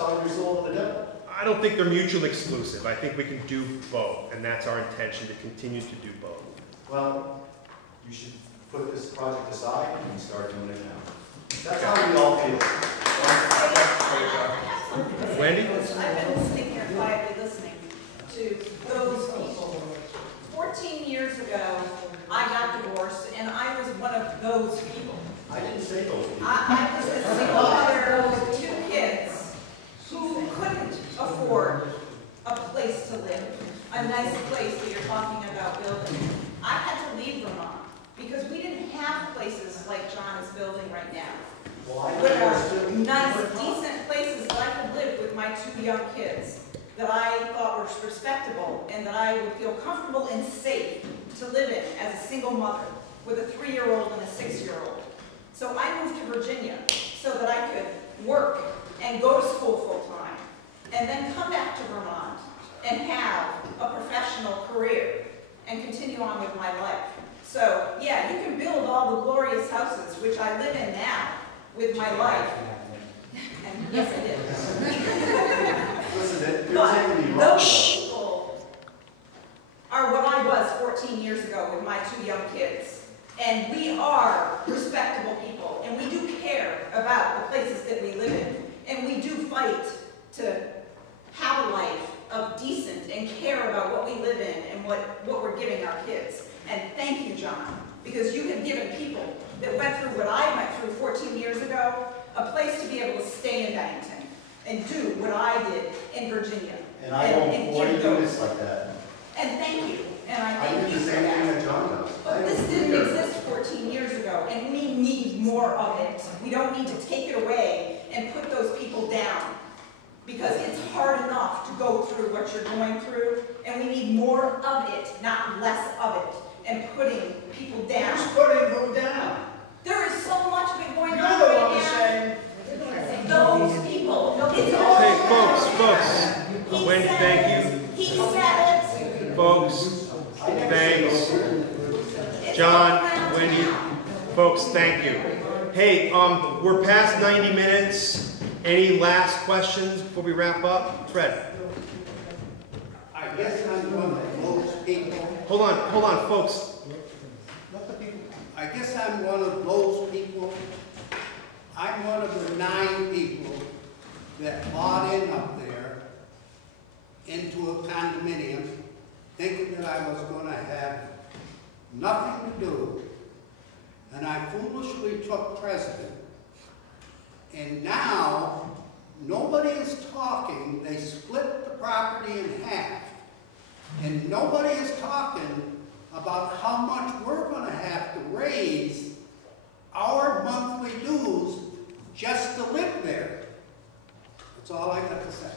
selling your soul to the devil? I don't think they're mutually exclusive. I think we can do both, and that's our intention, to continue to do both. Well, you should put this project aside and start doing it now. That's how we all feel. Wendy? I've been sitting here quietly listening to those people. 14 years ago, I got divorced, and I was one of those people. I didn't say those people. I was a single mother with 2 kids who couldn't afford a place to live, a nice place that you're talking about building. I had to leave Vermont because we didn't have places like John is building right now. Well, I With understood. nice, decent places that I could live with my 2 young kids, that I thought were respectable and that I would feel comfortable and safe to live in as a single mother with a 3-year-old and a 6-year-old. So I moved to Virginia so that I could work and go to school full-time and then come back to Vermont and have a professional career and continue on with my life. So yeah, you can build all the glorious houses, which I live in now with my life. And yes, I did. Listen, you're But taking me wrong. those people are what I was 14 years ago with my 2 young kids. And we are respectable people, and we do care about the places that we live in. And we do fight to have a life of decent and care about what we live in and what we're giving our kids. And thank you, John, because you have given people that went through what I went through 14 years ago a place to be able to stay in Bennington and do what I did in Virginia. And I own 40 give those. units like that. And thank you, and I I thank did you the for same thing that. that John does. But this didn't exist 14 years ago, and we need more of it. We don't need to take it away and put those people down, because it's hard enough to go through what you're going through, and we need more of it, not less of it, and putting people down. Who's putting who down? There is so much of it going You're on the right one now. saying, Those people. It's all Hey, folks, He Wendy, said thank it. He said it. Folks, thanks. It's John, all around Wendy, town. folks, thank you. Hey, we're past 90 minutes. Any last questions before we wrap up? Fred. I guess I'm one of those people. Hold on, folks. Let the people. I guess I'm one of those people. I'm one of the 9 people that bought in up there into a condominium, thinking that I was going to have nothing to do. And I foolishly took precedent. And now, nobody is talking. They split the property in half. And nobody is talking about how much we're going to have to raise our monthly dues just to live there. That's all I got to say.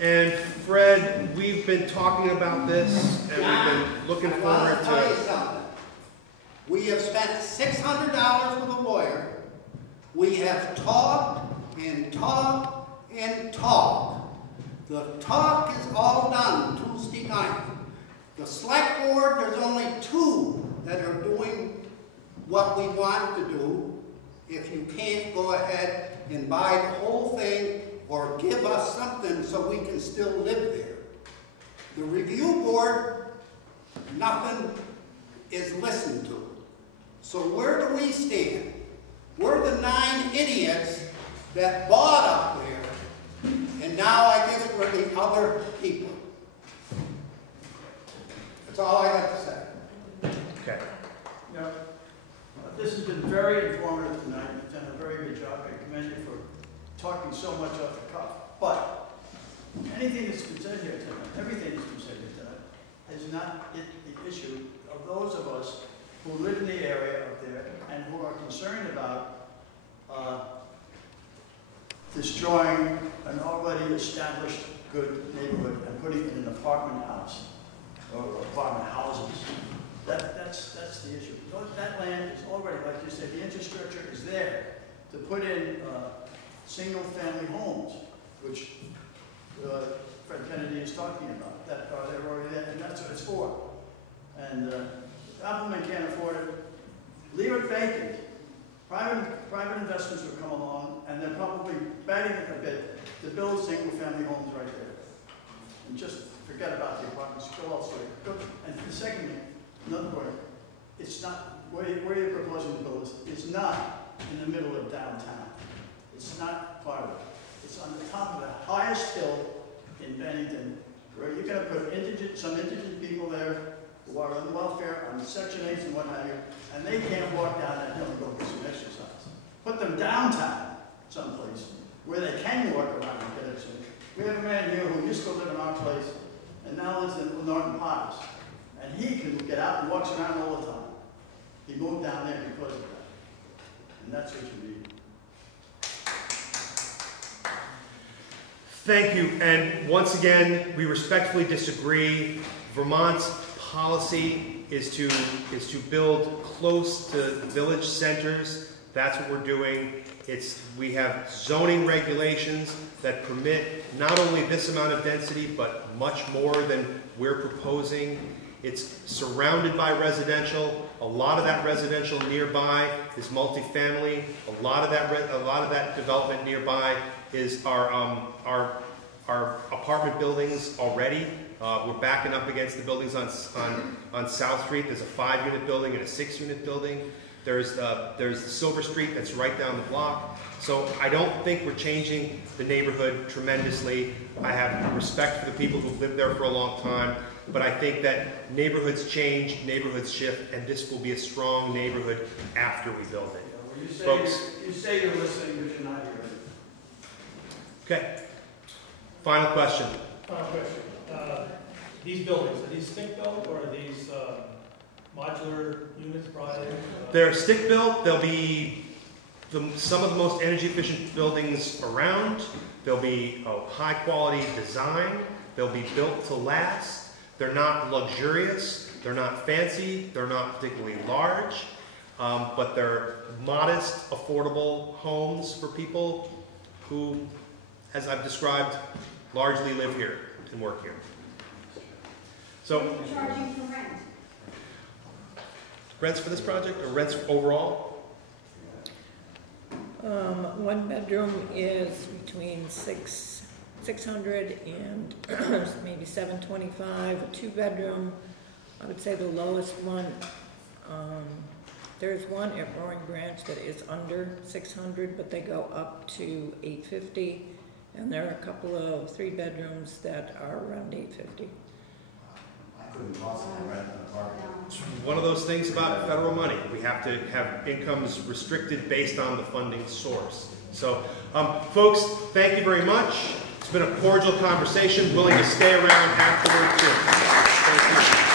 And Fred, we've been talking about this, and we've been looking I forward want to tell you to... something. We have spent $600 with a lawyer. We have talked and talked and talked. The talk is all done Tuesday night. The select board, there's only 2 that are doing what we want to do. If you can't go ahead and buy the whole thing or give us something so we can still live there. The review board, nothing is listened to. So where do we stand? We're the 9 idiots that bought up there, and now I guess we're the other people. That's all I got to say. Okay. You know, this has been very informative tonight. You've done a very good job. I commend you for talking so much off the cuff. But anything that's been said here tonight, everything that's been said here tonight, is not the issue of those of us who live in the area up there and who are concerned about destroying an already established good neighborhood and putting it in an apartment house or apartment houses. That's the issue. That land is already, like you said, the infrastructure is there to put in single-family homes, which Fred Kennedy is talking about. That they're already there, and that's what it's for. And Appleman can't afford it. Leave it vacant. Private investments will come along and they're probably batting it a bit to build single-family homes right there. And just forget about the apartments, go elsewhere. And secondly, another point, it's not, where you're proposing to build this is not in the middle of downtown. It's not part of it. It's on the top of the highest hill in Bennington, where you're going to put some indigent people there who are on welfare, on Section 8s and what have you, and they can't walk down that hill and go get some exercise. Put them downtown someplace where they can walk around and get exercise. We have a man here who used to live in our place and now lives in Norton Parks. And he can get out and walks around all the time. He moved down there because of that. And that's what you need. Thank you. And once again, we respectfully disagree. Vermont's policy is to build close to village centers. That's what we're doing. We have zoning regulations that permit not only this amount of density, but much more than we're proposing. It's surrounded by residential. A lot of that residential nearby is multifamily. A lot of that development nearby is our apartment buildings already. We're backing up against the buildings on South Street. There's a 5-unit building and a 6-unit building. There's the Silver Street that's right down the block. So I don't think we're changing the neighborhood tremendously. I have respect for the people who've lived there for a long time, but I think that neighborhoods change, neighborhoods shift, and this will be a strong neighborhood after we build it. Yeah, well, you say you're listening, but you're not hearing. Okay. Final question. Final question. These buildings, are these stick-built or are these modular units brought in? They're stick-built. They'll be some of the most energy-efficient buildings around. They'll be high-quality design. They'll be built to last. They're not luxurious. They're not fancy. They're not particularly large. But they're modest, affordable homes for people who, as I've described, largely live here and work here. So, Charging for rent? Rents for this project or rents overall? One bedroom is between 600 and maybe 725. A 2-bedroom, I would say the lowest one. There's one at Roaring Branch that is under 600, but they go up to 850. And there are a couple of 3-bedrooms that are around 850. It's one of those things about federal money. We have to have incomes restricted based on the funding source. So, folks, thank you very much. It's been a cordial conversation. Willing to stay around afterward, too. Thank you.